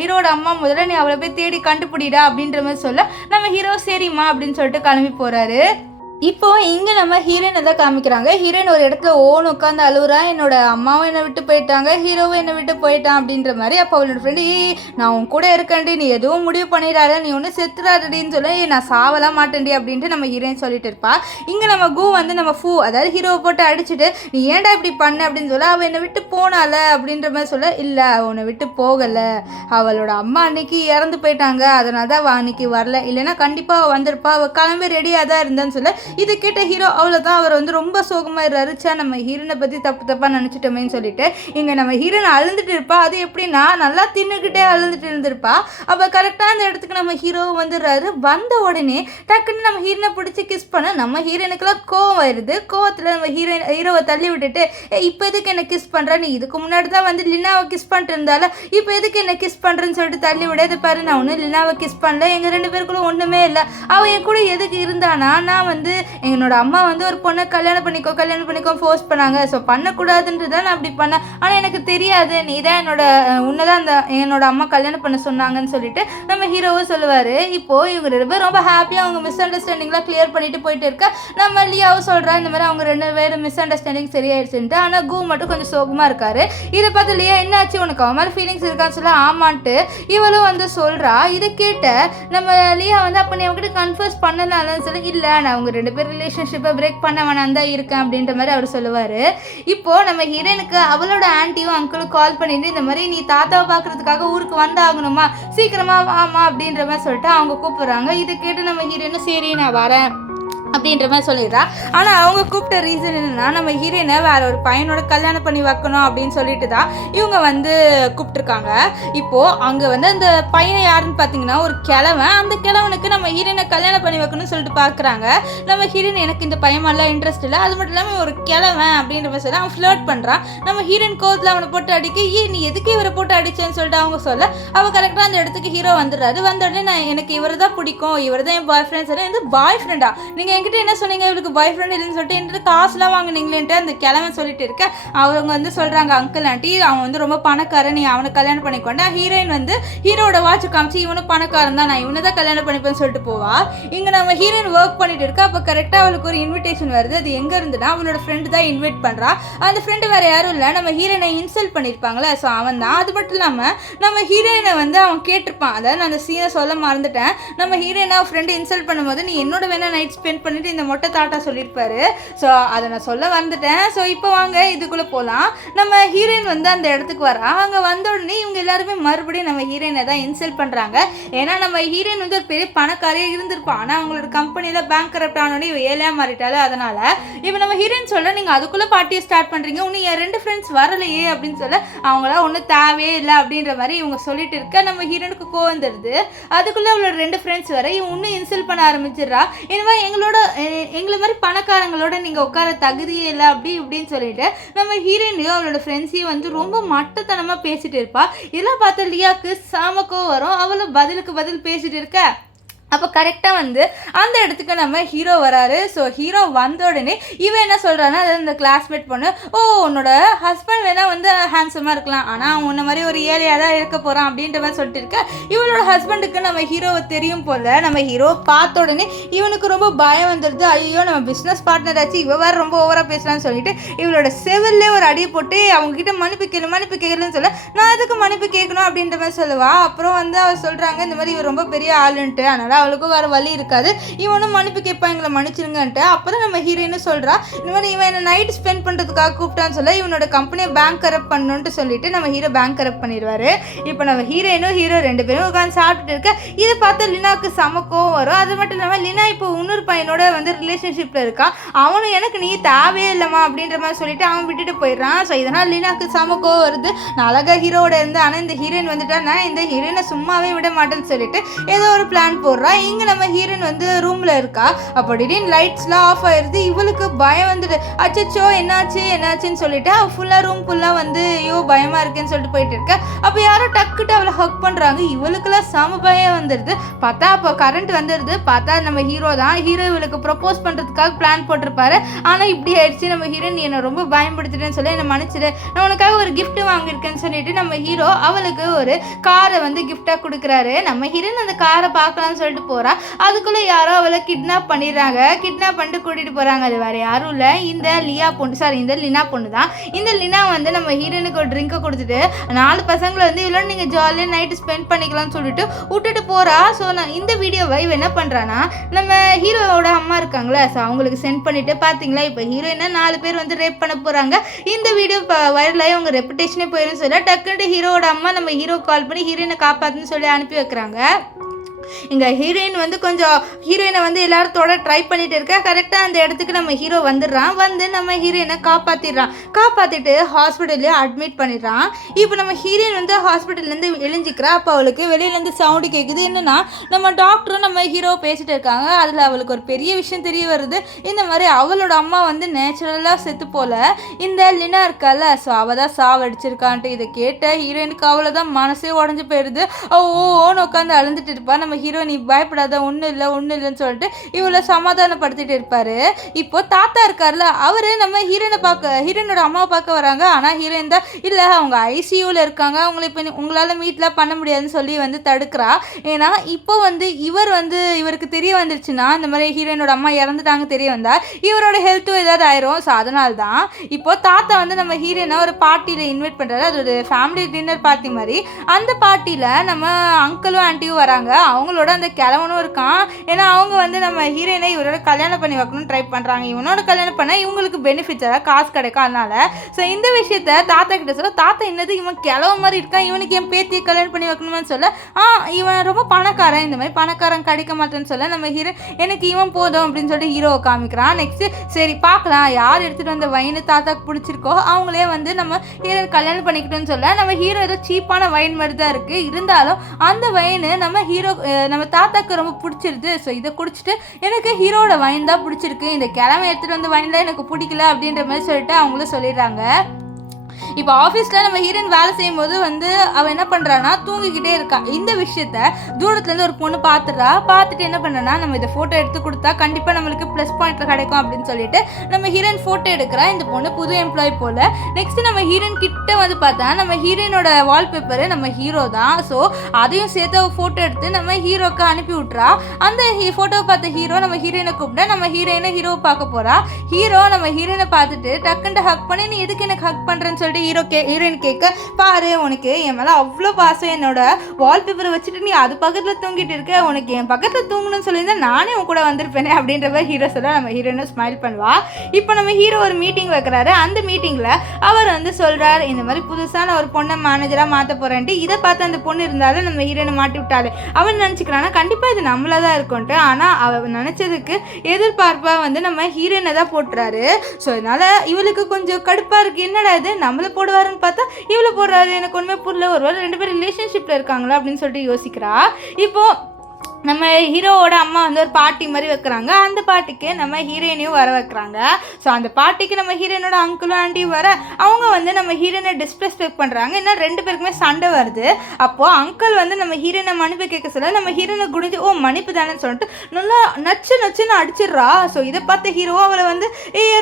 ஹீரோட அம்மா முதல்ல நீ அவளை போய் தேடி கண்டுபிடிடா அப்படின்ற மாதிரி சொல்ல, நம்ம ஹீரோ சரிம்மா அப்படின்னு சொல்லிட்டு கிளம்பி போகிறாரு. இப்போ இங்கே நம்ம ஹீரோயினை தான் காமிக்கிறாங்க. ஹீரோயின் ஒரு இடத்துல ஓன்னு உட்காந்து அழுகுறா, என்னோட அம்மாவும் என்னை விட்டு போயிட்டாங்க, ஹீரோவும் என்னை விட்டு போயிட்டான் அப்படின்ற மாதிரி. அப்போ அவளோட ஃப்ரெண்டு நான் உன் கூட இருக்கேன்டி, நீ எதுவும் முடிவு பண்ணிடாத, நீ ஒன்று செத்துறாருடின்னு சொல்ல, நான் சாவலாம் மாட்டேன்டி அப்படின்ட்டு நம்ம ஹீரோயின் சொல்லிட்டு இருப்பா. இங்கே நம்ம கூ வந்து நம்ம அதாவது ஹீரோவை போட்டு அடிச்சுட்டு நீ ஏன்டா இப்படி பண்ண அப்படின்னு சொல்ல, அவள் என்னை விட்டு போனால அப்படின்ற மாதிரி சொல்ல, இல்லை அவனை விட்டு போகலை, அவளோட அம்மா அன்னைக்கு இறந்து போயிட்டாங்க, அதனால தான் அவள் அன்னைக்கு வரல, இல்லைன்னா கண்டிப்பாக அவள் வந்திருப்பா, அவள் கிளம்பி ரெடியாக தான் இருந்தான்னு சொல்ல. இது கேட்ட ஹீரோ அவ்வளோதான் அவர் வந்து ரொம்ப சோகமாயிடுறாரு. நம்ம ஹீரோனை பற்றி தப்பாக நினச்சிட்டோமேன்னு சொல்லிட்டு. இங்கே நம்ம ஹீரோனை அழுந்துட்டு இருப்பா. அது எப்படின்னா நல்லா தின்னுக்கிட்டே அழுந்துட்டு இருந்திருப்பா. அப்போ கரெக்டாக அந்த இடத்துக்கு நம்ம ஹீரோவும் வந்துடுறாரு. வந்த உடனே டக்குன்னு நம்ம ஹீரோனை பிடிச்சி கிஸ் பண்ண நம்ம ஹீரோனுக்குலாம் கோவம் வருது. கோவத்தில் நம்ம ஹீரோவை தள்ளி விட்டுட்டு, இப்போ எதுக்கு என்ன கிஸ் பண்ணுற, நீ இதுக்கு முன்னாடி தான் வந்து லினாவை கிஸ் பண்ணிட்டு இருந்தால, இப்போ எதுக்கு என்ன கிஸ் பண்ணுறேன்னு சொல்லிட்டு தள்ளி விட. இது பாரு நான் ஒன்றும் லினாவை கிஸ் பண்ணல, எங்கள் ரெண்டு பேருக்குள்ள ஒன்றுமே இல்லை, அவள் என் கூட எதுக்கு இருந்தானா, நான் வந்து என்னோட அம்மா வந்து ஒரு பொண்ணை கல்யாணம் பண்ணிக்கோ ஃபோர்ஸ் பண்ணாங்க, ஸோ பண்ணக்கூடாதுன்றது தான் நான் அப்படி பண்ணேன், ஆனால் எனக்கு தெரியாது நீ தான் உன்னதான் என்னோட அம்மா கல்யாணம் பண்ண சொன்னாங்கன்னு சொல்லிட்டு நம்ம ஹீரோவும் சொல்லுவார். இப்போது இவங்க ரெண்டு பேரும் ரொம்ப ஹாப்பியாக அவங்க மிஸ் அண்டர்ஸ்டாண்டிங்லாம் கிளியர் பண்ணிட்டு போயிட்டு இருக்க. நம்ம லியாவும் சொல்கிறா இந்த மாதிரி அவங்க ரெண்டு பேரும் மிஸ் அண்டர்ஸ்டாண்டிங் சரியாயிடுச்சுன்ட்டு. ஆனால் கூ மட்டும் கொஞ்சம் சோகமாக இருக்காரு. இதை பார்த்து லியா என்னாச்சு உனக்கு அவன் மாதிரி ஃபீலிங்ஸ் இருக்கான்னு சொல்ல ஆமான்ட்டு இவளும் வந்து சொல்கிறா. இதை கேட்ட நம்ம லியா வந்து அப்போ நீ அவங்ககிட்ட கன்ஃபர்ஸ் பண்ணலாம்னு சொல்லி, இல்லை நான் அவங்க ரெண்டு பேர் ரிலேஷன்ஷிப்பை பிரேக் பண்ண வேணாம் தான் இருக்கேன் அப்படின்ற மாதிரி அவர் சொல்லுவார். இப்போது நம்ம ஹீரோனுக்கு அவளோட ஆன்ட்டியும் அங்கிளும் கால் பண்ணிட்டு இந்த மாதிரி நீ தாத்தாவை பார்க்குறதுக்காக ஊருக்கு வந்தாகணுமா, சீக்கிரமாக வாமா அப்படின்ற மாதிரி சொல்லிட்டு அவங்க கூப்பிட்றாங்க. இதை கேட்டு நம்ம ஹீரோனும் சரி நான் வரேன் அப்படின்ற மாதிரி சொல்லிடுறா. ஆனால் அவங்க கூப்பிட்ட ரீசன் என்னென்னா, நம்ம ஹீரோயினை வேற ஒரு பையனோட கல்யாணம் பண்ணி வைக்கணும் அப்படின்னு சொல்லிட்டு தான் இவங்க வந்து கூப்பிட்டுருக்காங்க. இப்போது அங்கே வந்து அந்த பையனை யாருன்னு பார்த்தீங்கன்னா ஒரு கிழவன். அந்த கிழவனுக்கு நம்ம ஹீரோயினை கல்யாணம் பண்ணி வைக்கணும்னு சொல்லிட்டு பார்க்குறாங்க. நம்ம ஹீரோயின் எனக்கு இந்த பையன்லாம் இன்ட்ரெஸ்ட் இல்லை, அது மட்டும் இல்லாமல் ஒரு கிழவன் அப்படின்ற மாதிரி சொல்லி அவன் ஃப்ளர்ட் பண்ணுறான். நம்ம ஹீரோயின் கோவத்தில் அவனை போட்டு அடிக்க, நீ எதுக்கு இவரை போட்டு அடிச்சேன்னு சொல்லிட்டு அவங்க சொல்ல, அவள் கரெக்டாக அந்த இடத்துக்கு ஹீரோ வந்துடுறாரு. வந்த உடனே எனக்கு இவர் தான் பிடிக்கும், இவர் தான் என் பாய் ஃப்ரெண்ட். சரி, இந்த பாய் ஃப்ரெண்டா நீங்கள் என்கிட்ட என்ன சொன்னீங்க, இவளுக்கு பாய் ஃப்ரெண்ட் இல்லைன்னு சொல்லிட்டு என்கிட்ட காசுலாம் வாங்கினீங்களேன்ட்டு அந்த கிழவன் சொல்லிட்டு இருக்க. அவங்க வந்து சொல்கிறாங்க, அங்கிள் ஆண்டி அவன் வந்து ரொம்ப பணக்காரன், நீ அவனை கல்யாணம் பண்ணிக்கொண்டா. ஹீரோயின் வந்து ஹீரோட வாட்ச் காமிச்சு, இவனும் பணக்காரன் தான், நான் இவனை தான் கல்யாணம் பண்ணிப்பேன்னு சொல்லிட்டு போவா. இங்கே நம்ம ஹீரோயின் ஒர்க் பண்ணிட்டு இருக்கா. அப்போ கரெக்டாக அவளுக்கு ஒரு இன்விடேஷன் வருது. அது எங்கே இருந்துன்னா அவளோட ஃப்ரெண்டு தான் இன்வைட் பண்ணுறா. அந்த ஃப்ரெண்டு வேறு யாரும் இல்லை, நம்ம ஹீரோயினை இன்சல்ட் பண்ணியிருப்பாங்களே, ஸோ அவன் தான். அது மட்டும் இல்லாமல் நம்ம ஹீரோயினை வந்து அவன் கேட்டிருப்பான். அதாவது நான் அந்த சீனை சொல்ல மறந்துட்டேன். நம்ம ஹீரோயினை ஃப்ரெண்டு இன்சல்ட் பண்ணும்போது, நீ என்னோட வேணா நைட் ஸ்பெண்ட் பண்ணிட்டு இந்த மொட்டை தாட்டா சொல்லியிருப்பாரு. ஸோ அதை நான் சொல்ல வந்துட்டேன். ஸோ இப்போ வாங்க இதுக்குள்ளே போகலாம். நம்ம ஹீரோயின் வந்து அந்த இடத்துக்கு வரா. அங்கே வந்த உடனே இவங்க எல்லாருமே மறுபடியும் நம்ம ஹீரோயினை தான் இன்சல்ட் பண்ணுறாங்க. ஏன்னா நம்ம ஹீரோயின் வந்து ஒரு பெரிய பணக்காரியாக இருந்திருப்பான். ஆனால் அவங்களோட கம்பெனியில் பேங்க் கரப்ட் ஆனோடனே இவ ஏழையாக மாறிட்டாலும். அதனால் இப்போ நம்ம ஹீரோயின் சொல்ல, நீங்கள் அதுக்குள்ளே பார்ட்டியை ஸ்டார்ட் பண்ணுறீங்க, இன்னும் என் 2 ஃப்ரெண்ட்ஸ் வரலையே அப்படின்னு சொல்ல, அவங்களாம் ஒன்றும் தேவையே இல்லை அப்படின்ற மாதிரி இவங்க சொல்லிட்டு இருக்க. நம்ம ஹீரோனுக்கு கோவம் வந்துடுது. அதுக்குள்ளே அவளோட 2 ஃப்ரெண்ட்ஸ் வர இவன் இன்னும் இன்சல்ட் பண்ண ஆரம்பிச்சிடுறா. இனிமே எங்களை மாதிரி பணக்காரங்களோட நீங்கள் உட்கார தகுதியே இல்லை அப்படி இப்படின்னு சொல்லிட்டு நம்ம ஹீரோயினையும் அவளோட ஃப்ரெண்ட்ஸையும் வந்து ரொம்ப மட்டத்தனமாக பேசிட்டு இருப்பா. இதெல்லாம் பார்த்தா லியாவுக்கு சாமக்கோ வரும். அவளை பதிலுக்கு பதில் பேசிட்டு இருக்க. அப்போ கரெக்டாக வந்து அந்த இடத்துக்கு நம்ம ஹீரோ வராரு. ஸோ ஹீரோ வந்த உடனே இவன் என்ன சொல்கிறான்னா, அதாவது இந்த கிளாஸ்மேட் பொண்ணு, உன்னோட ஹஸ்பண்ட் வேணால் வந்து ஹேண்ட்ஸமாக இருக்கலாம், ஆனால் அவன் உன்ன மாதிரி ஒரு ஏழையாக தான் இருக்க போகிறான் அப்படின்ற மாதிரி சொல்லிட்டு இருக்க. இவளோட ஹஸ்பண்டுக்கு நம்ம ஹீரோவை தெரியும் போல். நம்ம ஹீரோ பார்த்த உடனே இவனுக்கு ரொம்ப பயம் வந்துடுது. ஐயோ, நம்ம பிஸ்னஸ் பார்ட்னர் ஆச்சு, இவ வேறு ரொம்ப ஓவராக பேசலான்னு சொல்லிட்டு இவளோட செவிலே ஒரு அடியை போட்டு அவங்ககிட்ட மன்னிப்பு கேட்கலன்னு சொல்ல, நான் எதுக்கு மன்னிப்பு கேட்கணும் அப்படின்ற மாதிரி சொல்லுவா. அப்புறம் வந்து அவர் சொல்கிறாங்க, இந்த மாதிரி இவர் ரொம்ப பெரிய ஆளுன்ட்டு, அதனால் அவளுக்கும் வேறு வழி இருக்காது, இவனும் மன்னிப்பு கேட்பான், எங்களை மன்னிச்சிருங்கன்ட்டு. அப்போ தான் நம்ம ஹீரோயின்னு சொல்கிறா, இந்த மாதிரி இவன் என்ன நைட் ஸ்பெண்ட் பண்ணுறதுக்காக கூப்பிட்டான்னு சொல்ல, இவனோட கம்பெனியை பேங்க் கரப்ட் பண்ணணுன்ட்டு சொல்லிட்டு நம்ம ஹீரோ பேங்க் கரப்ட் பண்ணிடுவார். இப்போ நம்ம ஹீரோயினும் ஹீரோ 2 பேரும் உட்காந்து சாப்பிட்டுட்டு இருக்க. இதை பார்த்து லினாவுக்கு சமக்கவும் வரும். அது மட்டும் இல்லாமல் லினா இப்போ இன்னொரு பையனோட வந்து ரிலேஷன்ஷிப்பில் இருக்கா. அவனும் எனக்கு நீ தேவையே இல்லைம்மா அப்படின்ற மாதிரி சொல்லிட்டு அவன் விட்டுட்டு போயிடுறான். ஸோ இதனால் லினாவுக்கு சமக்கவும் வருது. நான் அழகாக ஹீரோவோட இருந்தேன், ஆனால் இந்த ஹீரோயின் வந்துட்டா நான் இந்த ஹீரோயினை சும்மாவே விட மாட்டேன்னு சொல்லிட்டு ஏதோ ஒரு பிளான் போடுறான். இங்கே நம்ம ஹீரோயின் வந்து ரூமில் இருக்கா. அப்போ திடீர்னு லைட்ஸ்லாம் ஆஃப் ஆயிடுது. இவளுக்கு பயம் வந்துடு. அச்சோ என்னாச்சுன்னு சொல்லிட்டு அவள் ஃபுல்லாக ரூம் ஃபுல்லாக வந்து ஐயோ பயமாக இருக்குன்னு சொல்லிட்டு போயிட்டு இருக்க. அப்போ யாரோ டக்குட்டு அவளை ஹக் பண்ணுறாங்க. இவளுக்குலாம் சம பயம் வந்துடுது. பார்த்தா அப்போ கரண்ட் வந்துடுது. பார்த்தா நம்ம ஹீரோ தான். ஹீரோ இவளுக்கு ப்ரப்போஸ் பண்ணுறதுக்காக பிளான் போட்டிருப்பாரு. ஆனால் இப்படி ஆயிடுச்சு. நம்ம ஹீரோயின் என்னை ரொம்ப பயன்படுத்திட்டேன்னு சொல்லி என்னை மன்னிச்சிடு, நான் உனக்காக ஒரு கிஃப்ட் வாங்கியிருக்கேன்னு சொல்லிட்டு நம்ம ஹீரோ அவளுக்கு ஒரு காரை வந்து கிஃப்டாக கொடுக்குறாரு. நம்ம ஹீரோயின் அந்த காரை பார்க்கலாம்னு சொல்லிட்டு போகிறா. அதுக்குள்ளே யாரோ அவளை கிட்னாப் பண்ணிடுறாங்க. கிட்னாப் பண்ணிட்டு கூட்டிகிட்டு போகிறாங்க. அது வேறு யாரும் இல்லை, இந்த லினா பொண்ணு தான். இந்த லினா வந்து நம்ம ஹீரோயினுக்கு ஒரு ட்ரிங்கை கொடுத்துட்டு 4 பசங்களை வந்து இவ்வளோ நீங்கள் ஜாலியாக நைட்டு ஸ்பெண்ட் பண்ணிக்கலாம்னு சொல்லிட்டு விட்டுட்டு போகிறா. ஸோ நான் இந்த வீடியோவை இவ என்ன பண்ணுறான்னா, நம்ம ஹீரோவோட அம்மா இருக்காங்களே, ஸோ அவங்களுக்கு சென்ட் பண்ணிவிட்டு பார்த்தீங்களா இப்போ ஹீரோயினை 4 பேர் வந்து ரேப் பண்ண போகிறாங்க. இந்த வீடியோ வைரலாகி அவங்க ரெப்புடேஷனே போயிடும் சொல்ல டக்குன்ட்டு ஹீரோவோட அம்மா நம்ம ஹீரோ கால் பண்ணி ஹீரோயினை காப்பாற்றுன்னு சொல்லி அனுப்பி வைக்கிறாங்க. இங்கே ஹீரோயின் வந்து கொஞ்சம் ஹீரோயினை வந்து எல்லாரத்தோட ட்ரை பண்ணிட்டு இருக்க. கரெக்டாக அந்த இடத்துக்கு நம்ம ஹீரோ வந்துடுறான். வந்து நம்ம ஹீரோயினை காப்பாற்றிட்டு ஹாஸ்பிட்டல்லே அட்மிட் பண்ணிடுறான். இப்போ நம்ம ஹீரோயின் வந்து ஹாஸ்பிட்டல்லேருந்து எழுஞ்சிக்கிறா. அப்போ அவளுக்கு வெளியிலேருந்து சவுண்டு கேட்குது. என்னென்னா நம்ம டாக்டரும் நம்ம ஹீரோ பேசிகிட்டு இருக்காங்க. அதில் அவளுக்கு ஒரு பெரிய விஷயம் தெரிய வருது. இந்த மாதிரி அவளோட அம்மா வந்து நேச்சுரலாக செத்து போல இந்த லினா இருக்கால, ஸோ அவள் தான் சாவடிச்சிருக்கான்ட்டு. இதை கேட்ட ஹீரோயினுக்கு அவ்வளோதான் மனசே உடஞ்சி போயிடுது. ஓன்னு உட்காந்து அழுந்துட்டு இருப்பா. நம்ம ஹீரோ நீ பயப்படாத, ஒன்றும் இல்லைன்னு சொல்லிட்டு இவளை சமாதானப்படுத்திட்டு இருப்பாரு. இப்போ தாத்தா இருக்கார்ல, அவரு நம்ம ஹீரோயினோட அம்மாவை பார்க்க வராங்க. ஆனால் ஹீரோயின் தான் இல்லை, அவங்க ஐசியூவில் இருக்காங்க, அவங்களை இப்போ உங்களால் மீட்லாம் பண்ண முடியாதுன்னு சொல்லி வந்து தடுக்கிறா. ஏன்னா இப்போ வந்து இவருக்கு தெரிய வந்துருச்சுன்னா, இந்த மாதிரி ஹீரோயினோட அம்மா இறந்துட்டாங்க தெரிய வந்தா இவரோட ஹெல்த்தும் ஏதாவது ஆயிரும். ஸோ அதனால தான் இப்போ தாத்தா வந்து நம்ம ஹீரோயினை ஒரு பார்ட்டியில் இன்வைட் பண்ணுறாரு. அது ஒரு ஃபேமிலி டின்னர் பார்ட்டி மாதிரி. அந்த பார்ட்டியில் நம்ம அங்கிளும் ஆண்டியும் வராங்க. அவங்க அவங்களோட அந்த கிழவனும் இருக்கான். ஏன்னா அவங்க வந்து நம்ம ஹீரோயினை இவரோட கல்யாணம் பண்ணி வைக்கணும்னு ட்ரை பண்ணுறாங்க. இவனோட கல்யாணம் பண்ணால் இவங்களுக்கு பெனிஃபிட்ஸ், அதாவது காசு கிடைக்கும். அதனால ஸோ இந்த விஷயத்த தாத்தா கிட்ட சொல்ல, தாத்தா என்னது இவன் கிழவ மாதிரி இருக்கான், இவனுக்கு என் பேத்தியை கல்யாணம் பண்ணி வைக்கணும்னு சொல்ல, இவன் ரொம்ப பணக்காரன், இந்த மாதிரி பணக்காரன் கிடைக்க மாட்டேன்னு சொல்ல நம்ம ஹீரோ எனக்கு இவன் போதும் அப்படின்னு சொல்லிட்டு ஹீரோவை காமிக்கிறான். நெக்ஸ்ட்டு சரி பார்க்கலாம் யார் எடுத்துகிட்டு வந்த வைனு தாத்தாக்கு பிடிச்சிருக்கோ அவங்களே வந்து நம்ம ஹீரோ கல்யாணம் பண்ணிக்கிட்டோன்னு சொல்ல, நம்ம ஹீரோ ஏதோ சீப்பான வைன் மாதிரி தான் இருக்குது, இருந்தாலும் அந்த வைனு நம்ம தாத்தாக்கு ரொம்ப பிடிச்சிருது. ஸோ இதை குடிச்சிட்டு எனக்கு ஹீரோட வைன் தான் பிடிச்சிருக்கு, இந்த கிழமை எடுத்துகிட்டு வந்த வைன் தான் எனக்கு பிடிக்கல அப்படின்ற மாதிரி சொல்லிட்டு அவங்களும் சொல்லிடுறாங்க. இப்போ ஆஃபீஸில் நம்ம ஹீரோயின் வேலை செய்யும் போது வந்து அவள் என்ன பண்ணுறான்னா தூங்கிக்கிட்டே இருக்கா. இந்த விஷயத்த தூரத்துலேருந்து ஒரு பொண்ணு பார்த்துட்டு என்ன பண்ணுறா, நம்ம இதை ஃபோட்டோ எடுத்து கொடுத்தா கண்டிப்பாக நம்மளுக்கு ப்ளஸ் பாயிண்ட் கிடைக்கும் அப்படின்னு சொல்லிட்டு நம்ம ஹீரோயின் ஃபோட்டோ எடுக்கிறா. இந்த பொண்ணு புது எம்ப்ளாயி போல். நெக்ஸ்ட் நம்ம ஹீரோயின் கிட்ட வந்து பார்த்தா நம்ம ஹீரோயினோட வால்பேப்பரு நம்ம ஹீரோ தான். ஸோ அதையும் சேர்த்து ஃபோட்டோ எடுத்து நம்ம ஹீரோக்கு அனுப்பி விட்றா. அந்த ஃபோட்டோவை பார்த்த ஹீரோ நம்ம ஹீரோயினை கூப்பிட்டா, நம்ம ஹீரோவை பார்க்க போகிறா. ஹீரோ நம்ம ஹீரோயினை பார்த்துட்டு டக்குன்ட்டு ஹக் பண்ணி நீ எதுக்கு எனக்கு ஹக் பண்ணுறேன்னு சொல்லிட்டு ஹீரோயின் கேட்க, பாரு உனக்கு என் மேலே அவ்வளோ பாசம், என்னோட வால்பேப்பரை வச்சுட்டு நீ அது பக்கத்தில் தூங்கிட்டு இருக்க, உனக்கு என் பக்கத்தில் தூங்கணும்னு சொல்லியிருந்தா நானே உன் கூட வந்திருப்பேனே அப்படின்ற மாதிரி ஹீரோ சொல்ல நம்ம ஹீரோயினும் ஸ்மைல் பண்ணுவா. இப்போ நம்ம ஹீரோ ஒரு மீட்டிங் வைக்கிறாரு. அந்த மீட்டிங்கில் அவர் வந்து சொல்கிறார், இந்த மாதிரி புதுசான ஒரு பொண்ணை மேனேஜராக மாற்ற போகிறேன்ட்டு. இதை பார்த்து அந்த பொண்ணு இருந்தாலும் நம்ம ஹீரோயினை மாட்டி விட்டாலே அவன் நினச்சிக்கிறான்னா கண்டிப்பாக இது நம்மளாக தான் இருக்கும்ட்டு. ஆனால் அவள் நினச்சதுக்கு எதிர்பார்ப்பாக வந்து நம்ம ஹீரோயினை தான் போட்டுறாரு. ஸோ அதனால் இவளுக்கு கொஞ்சம் கடுப்பாக இருக்குது, என்னடா இது நம்மளை போடுவாருன்னு பார்த்தா இவ்வளோ போடுறாரு, எனக்கு ஒன்றுமே புரியல, ஒருவேளை 2 பேரும் ரிலேஷன்ஷிப்பில் இருக்காங்களா அப்படின்னு சொல்லிட்டு யோசிக்கிறா. இப்போது நம்ம ஹீரோவோட அம்மா வந்து ஒரு பார்ட்டி மாதிரி வைக்கிறாங்க. அந்த பார்ட்டிக்கு நம்ம ஹீரோயினையும் வர வைக்கிறாங்க. ஸோ அந்த பார்ட்டிக்கு நம்ம ஹீரோயினோட அங்கிளும் ஆண்டியும் வர அவங்க வந்து நம்ம ஹீரோயினை டிஸ்ரெஸ்பெக்ட் பண்ணுறாங்க. ஏன்னா 2 பேருக்குமே சண்டை வருது. அப்போது அங்கிள் வந்து நம்ம ஹீரோயினை மன்னிப்பு கேட்க சொல்ல நம்ம ஹீரோயினை குடிஞ்சு மன்னிப்பு தானேன்னு சொல்லிட்டு நல்லா நச்சுன்னு அடிச்சிடுறா. ஸோ இதை பார்த்த ஹீரோ அவளை வந்து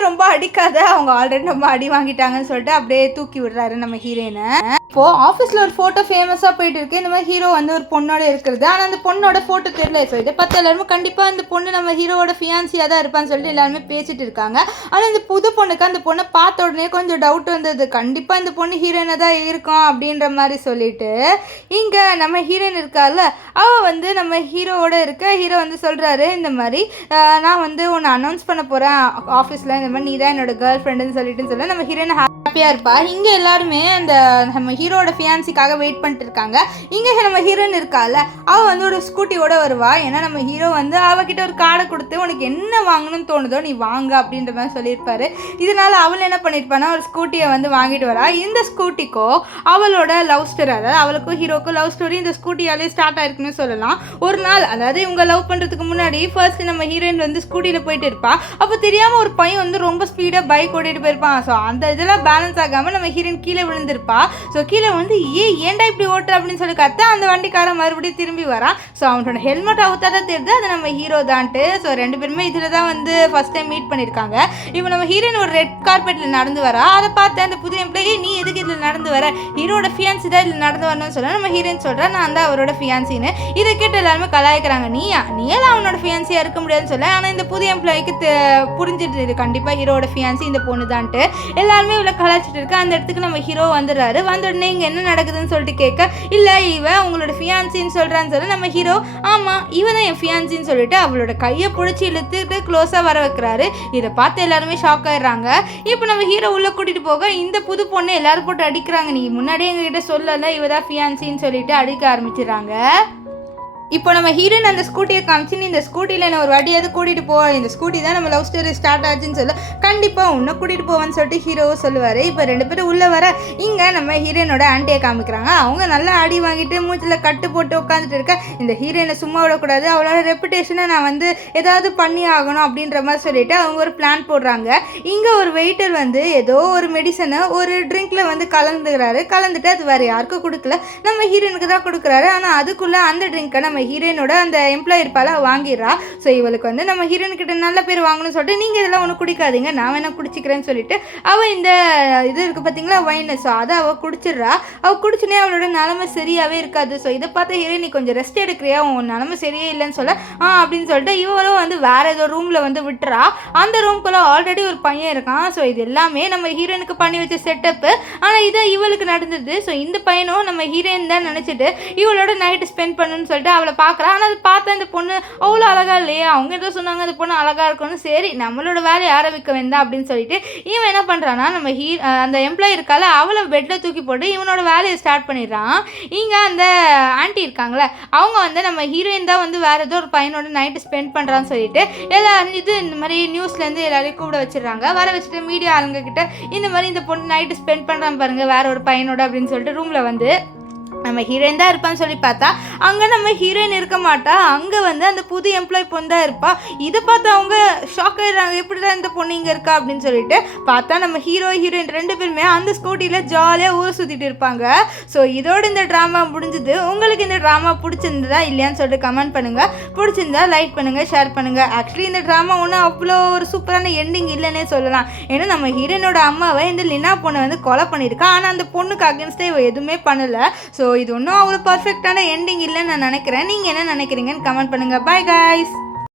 ரொம்ப அடிக்காத, அவங்க ஆல்ரெடி ரொம்ப அடி வாங்கிட்டாங்கன்னு சொல்லிட்டு அப்படியே தூக்கி விடுறாரு நம்ம ஹீரோயினை. இப்போது ஆஃபீஸில் ஒரு ஃபோட்டோ ஃபேமஸாக போயிட்டு இருக்கு. இந்த மாதிரி ஹீரோ வந்து ஒரு பொண்ணோட இருக்கிறது. ஆனால் அந்த பொண்ணோட ஃபோட்டோ தெரியல. ஸோ இதை பார்த்து எல்லாருமே கண்டிப்பாக இந்த பொண்ணு நம்ம ஹீரோவோட ஃபியான்சியாக தான் இருப்பான்னு சொல்லிட்டு எல்லாருமே பேசிட்டு இருக்காங்க. ஆனால் இந்த புது பொண்ணுக்கு அந்த பொண்ணை பார்த்த உடனே கொஞ்சம் டவுட் வந்தது, கண்டிப்பாக இந்த பொண்ணு ஹீரோயினை தான் இருக்கும் அப்படின்ற மாதிரி சொல்லிட்டு இங்கே நம்ம ஹீரோயின் இருக்கால அவள் வந்து நம்ம ஹீரோவோட இருக்க. ஹீரோ வந்து சொல்கிறாரு, இந்த மாதிரி நான் வந்து உன்னை அனௌன்ஸ் பண்ண போகிறேன் ஆஃபீஸில், இந்த மாதிரி நீ தான் என்னோட கேர்ள் ஃப்ரெண்டுன்னு சொல்லிட்டுன்னு சொல்ல நம்ம ஹீரோயின் ஹாப்பியாக இருப்பா. இங்கே எல்லாருமே அந்த நம்ம ஹீரோட ஃபியான்சிக்காக வெயிட் பண்ணிட்டு இருக்காங்க. இங்கே நம்ம ஹீரோயின் இருக்கால அவள் வந்து ஒரு ஸ்கூட்டியோட வருவா. ஏன்னா நம்ம ஹீரோ வந்து அவகிட்ட ஒரு கார்டை கொடுத்து உனக்கு என்ன வாங்கணும்னு தோணுதோ நீ வாங்க அப்படின்ற மாதிரி சொல்லியிருப்பாரு. இதனால அவள் என்ன பண்ணியிருப்பானா ஒரு ஸ்கூட்டியை வந்து வாங்கிட்டு வரா. இந்த ஸ்கூட்டிக்கோ அவளோட லவ் ஸ்டோரி, அதாவது அவளுக்கும் ஹீரோக்கும் லவ் ஸ்டோரி இந்த ஸ்கூட்டியாலே ஸ்டார்ட் ஆயிருக்குன்னு சொல்லலாம். ஒரு நாள் அதாவது இவங்க லவ் பண்ணுறதுக்கு முன்னாடி ஃபர்ஸ்ட் நம்ம ஹீரோயின் வந்து ஸ்கூட்டியில் போயிட்டு இருப்பா. அப்போ தெரியாமல் ஒரு பையன் வந்து ரொம்ப ஸ்பீடாக பைக் ஓட்டிட்டு போயிருப்பான். ஸோ அந்த இதெல்லாம் பேலன்ஸ் ஆகாமல் நம்ம ஹீரோயின் கீழே விழுந்திருப்பா. ஸோ கீழே வந்து ஏன்டா இப்படி ஓட்டுற அப்படின்னு சொல்லி கத்த அந்த வண்டிக்காரன் மறுபடியும் திரும்பி வரான். ஸோ அவனோட ஹெல்மெட் அவுத்தா தான் தெரியுது அது நம்ம ஹீரோ தான்ட்டு. ஸோ 2 பேருமே இதில் தான் வந்து ஃபர்ஸ்ட் டைம் மீட் பண்ணியிருக்காங்க. இப்போ நம்ம ஹீரோயின் ஒரு ரெட் கார்பெட்டில் நடந்து வரா. அதை பார்த்து அந்த புது எம்ப்ளாயி நீ எதுக்கு இதில் நடந்து வர, ஹீரோட ஃபியான்சி தான் இதில் நடந்து வரணும்னு சொல்ல நம்ம ஹீரோயின் சொல்கிறேன் நான் தான் அவரோட ஃபியான்சின்னு. இதை கேட்டு எல்லாருமே கலாய்க்கிறாங்க, நீயெல்லாம் அவனோட ஃபியான்சியாக இருக்க முடியாதுன்னு சொல்ல. ஆனால் இந்த புது எம்ப்ளாய்க்கு புரிஞ்சிட்டு கண்டிப்பாக ஹீரோட ஃபியான்சி இந்த பொண்ணு தான்ட்டு. எல்லாருமே இவ்வளோ கலாய்ச்சிட்டு இருக்கு. அந்த இடத்துக்கு நம்ம ஹீரோ வந்துடுறாரு. வந்த உடனே இங்கே என்ன நடக்குதுன்னு சொல்லிட்டு கேட்க, இல்லை இவன் உங்களோட ஃபியான்சின்னு சொல்கிறான்னு சொல்ல நம்ம ஹீரோ ஆமாம் இவன் தான் என் ஃபியான்சின்னு சொல்லிட்டு அவளோட கையை பிடிச்சி இழுத்துட்டு க்ளோஸாக வர வைக்கிறாரு. இதை பார்த்து எல்லாருமே ஷாக் ஆயிடுறாங்க. இப்போ நம்ம ஹீரோ உள்ளே கூட்டிகிட்டு போக இந்த புது பொண்ணை எல்லாரும் போட்டு அடிக்கிறாங்க. நீ முன்னாடியே எங்ககிட்ட சொல்லலை இவ தான் ஃபியான்சின்னு சொல்லிட்டு அடிக்க ஆரம்பிச்சிடுறாங்க. இப்போ நம்ம ஹீரோயின் அந்த ஸ்கூட்டியை காமிச்சு நீ இந்த ஸ்கூட்டியில் என்ன ஒரு வாட்டியாவது கூட்டிகிட்டு போ, இந்த ஸ்கூட்டி தான் நம்ம லவ் ஸ்டோரி ஸ்டார்ட் ஆச்சுன்னு சொல்ல கண்டிப்பாக உன்னை கூட்டிகிட்டு போவான்னு சொல்லிட்டு ஹீரோவை சொல்லுவார். இப்போ 2 பேரும் உள்ளே வர இங்கே நம்ம ஹீரோயினோட ஆண்டியை காமிக்கிறாங்க. அவங்க நல்லா அடி வாங்கிட்டு மூச்சில் கட்டு போட்டு உட்காந்துட்டு இருக்க. இந்த ஹீரோயினை சும்மா விடக்கூடாது, அவளோட ரெப்புடேஷனை நான் வந்து ஏதாவது பண்ணி ஆகணும் அப்படின்ற மாதிரி சொல்லிட்டு அவங்க ஒரு பிளான் போடுறாங்க. இங்கே ஒரு வெயிட்டர் வந்து ஏதோ ஒரு மெடிசனை ஒரு ட்ரிங்க்கில் வந்து கலந்துட்டு அது வேறு யாருக்கும் கொடுக்கல, நம்ம ஹீரோயினுக்கு தான் கொடுக்குறாரு. ஆனால் அதுக்குள்ளே அந்த ட்ரிங்கை நம்ம ஹீரோயினோட அந்த எம்ப்ளாயி இருப்பால வாங்கிடுறா. ஸோ இவளுக்கு வந்து நம்ம ஹீரோயின் கிட்ட நல்ல பேர் வாங்கணும்னு சொல்லிட்டு நீங்கள் இதெல்லாம் ஒன்று குடிக்காதீங்க நான் வேணா குடிச்சிக்கிறேன்னு சொல்லிட்டு அவள் இந்த இது இருக்குது பார்த்தீங்களா வைன், ஸோ அதை அவள் குடிச்சிடுறா. அவள் குடிச்சுனே அவளோட நிலமை சரியாகவே இருக்காது. ஸோ இதை பார்த்த ஹீரோயின் நீ கொஞ்சம் ரெஸ்ட் எடுக்கிறியா, உன் நிலமை சரியே இல்லைன்னு சொல்ல அப்படின்னு சொல்லிட்டு இவளும் வந்து வேறு ஏதோ ரூமில் வந்து விட்டுறா. அந்த ரூம்குள்ளே ஆல்ரெடி ஒரு பையன் இருக்கான். ஸோ இது எல்லாமே நம்ம ஹீரோயினுக்கு பண்ணி வச்ச செட்டப்பு. ஆனால் இதை இவளுக்கு நடந்தது. ஸோ இந்த பையனும் நம்ம ஹீரோயின் தான் நினச்சிட்டு இவளோட நைட்டு ஸ்பெண்ட் பண்ணணும்னு சொல்லிட்டு அவளை அவளை பார்க்குறா. ஆனால் அது பார்த்தா இந்த பொண்ணு அவ்வளோ அழகாக இல்லையா, அவங்க ஏதோ சொன்னாங்க அந்த பொண்ணு அழகாக இருக்கும்னு, சரி நம்மளோட வேலையை ஆரம்பிக்க வேண்டாம் அப்படின்னு சொல்லிட்டு இவன் என்ன பண்ணுறான்னா நம்ம அந்த எம்ப்ளாயி இருக்கால அவளை பெட்டில் தூக்கி போட்டு இவனோட வேலையை ஸ்டார்ட் பண்ணிடுறான். இங்கே அந்த ஆண்டி இருக்காங்களே அவங்க வந்து நம்ம ஹீரோயின் தான் வந்து வேறு ஏதோ ஒரு பையனோட நைட்டு ஸ்பெண்ட் பண்ணுறான்னு சொல்லிட்டு எல்லாரும் இந்த மாதிரி நியூஸ்லேருந்து எல்லாரையும் கூப்பிட வச்சிடுறாங்க. வர வச்சுட்டு மீடியா ஆளுங்க கிட்ட இந்த மாதிரி இந்த பொண்ணு நைட்டு ஸ்பெண்ட் பண்ணுறான் பாருங்கள் வேற ஒரு பையனோட அப்படின்னு சொல்லிட்டு ரூமில் வந்து நம்ம ஹீரோயின் தான் இருப்பான்னு சொல்லி பார்த்தா அங்கே நம்ம ஹீரோயின் இருக்க மாட்டா. அங்கே வந்து அந்த புது எம்ப்ளாயி பொண்ணு தான் இருப்பா. இதை பார்த்து அவங்க ஷாக் ஆகிடுறாங்க, எப்படிதான் இந்த பொண்ணு இங்கே இருக்கா அப்படின்னு சொல்லிட்டு பார்த்தா நம்ம ஹீரோயின் 2 பேருமே அந்த ஸ்கூட்டியில் ஜாலியாக ஊர் சுற்றிட்டு இருப்பாங்க. ஸோ இதோட இந்த ட்ராமா முடிஞ்சுது. உங்களுக்கு இந்த ட்ராமா பிடிச்சிருந்ததா இல்லையான்னு சொல்லிட்டு கமெண்ட் பண்ணுங்கள். பிடிச்சிருந்தா லைக் பண்ணுங்கள், ஷேர் பண்ணுங்கள். ஆக்சுவலி இந்த ட்ராமா ஒன்றும் அவ்வளோ ஒரு சூப்பரான எண்டிங் இல்லைன்னே சொல்லலாம். ஏன்னா நம்ம ஹீரோயினோட அம்மாவை இந்த லினா பொண்ணை வந்து கொலை பண்ணியிருக்கா. ஆனால் அந்த பொண்ணுக்கு அகேன்ஸ்டாக இவ எதுவுமே பண்ணலை. ஸோ இது ஒன்றும் அவ்வளோ பர்ஃபெக்டான எண்டிங் இல்லைன்னு நான் நினைக்கிறேன். நீங்கள் என்ன நினைக்கிறீங்கன்னு கமெண்ட் பண்ணுங்கள். Bye guys.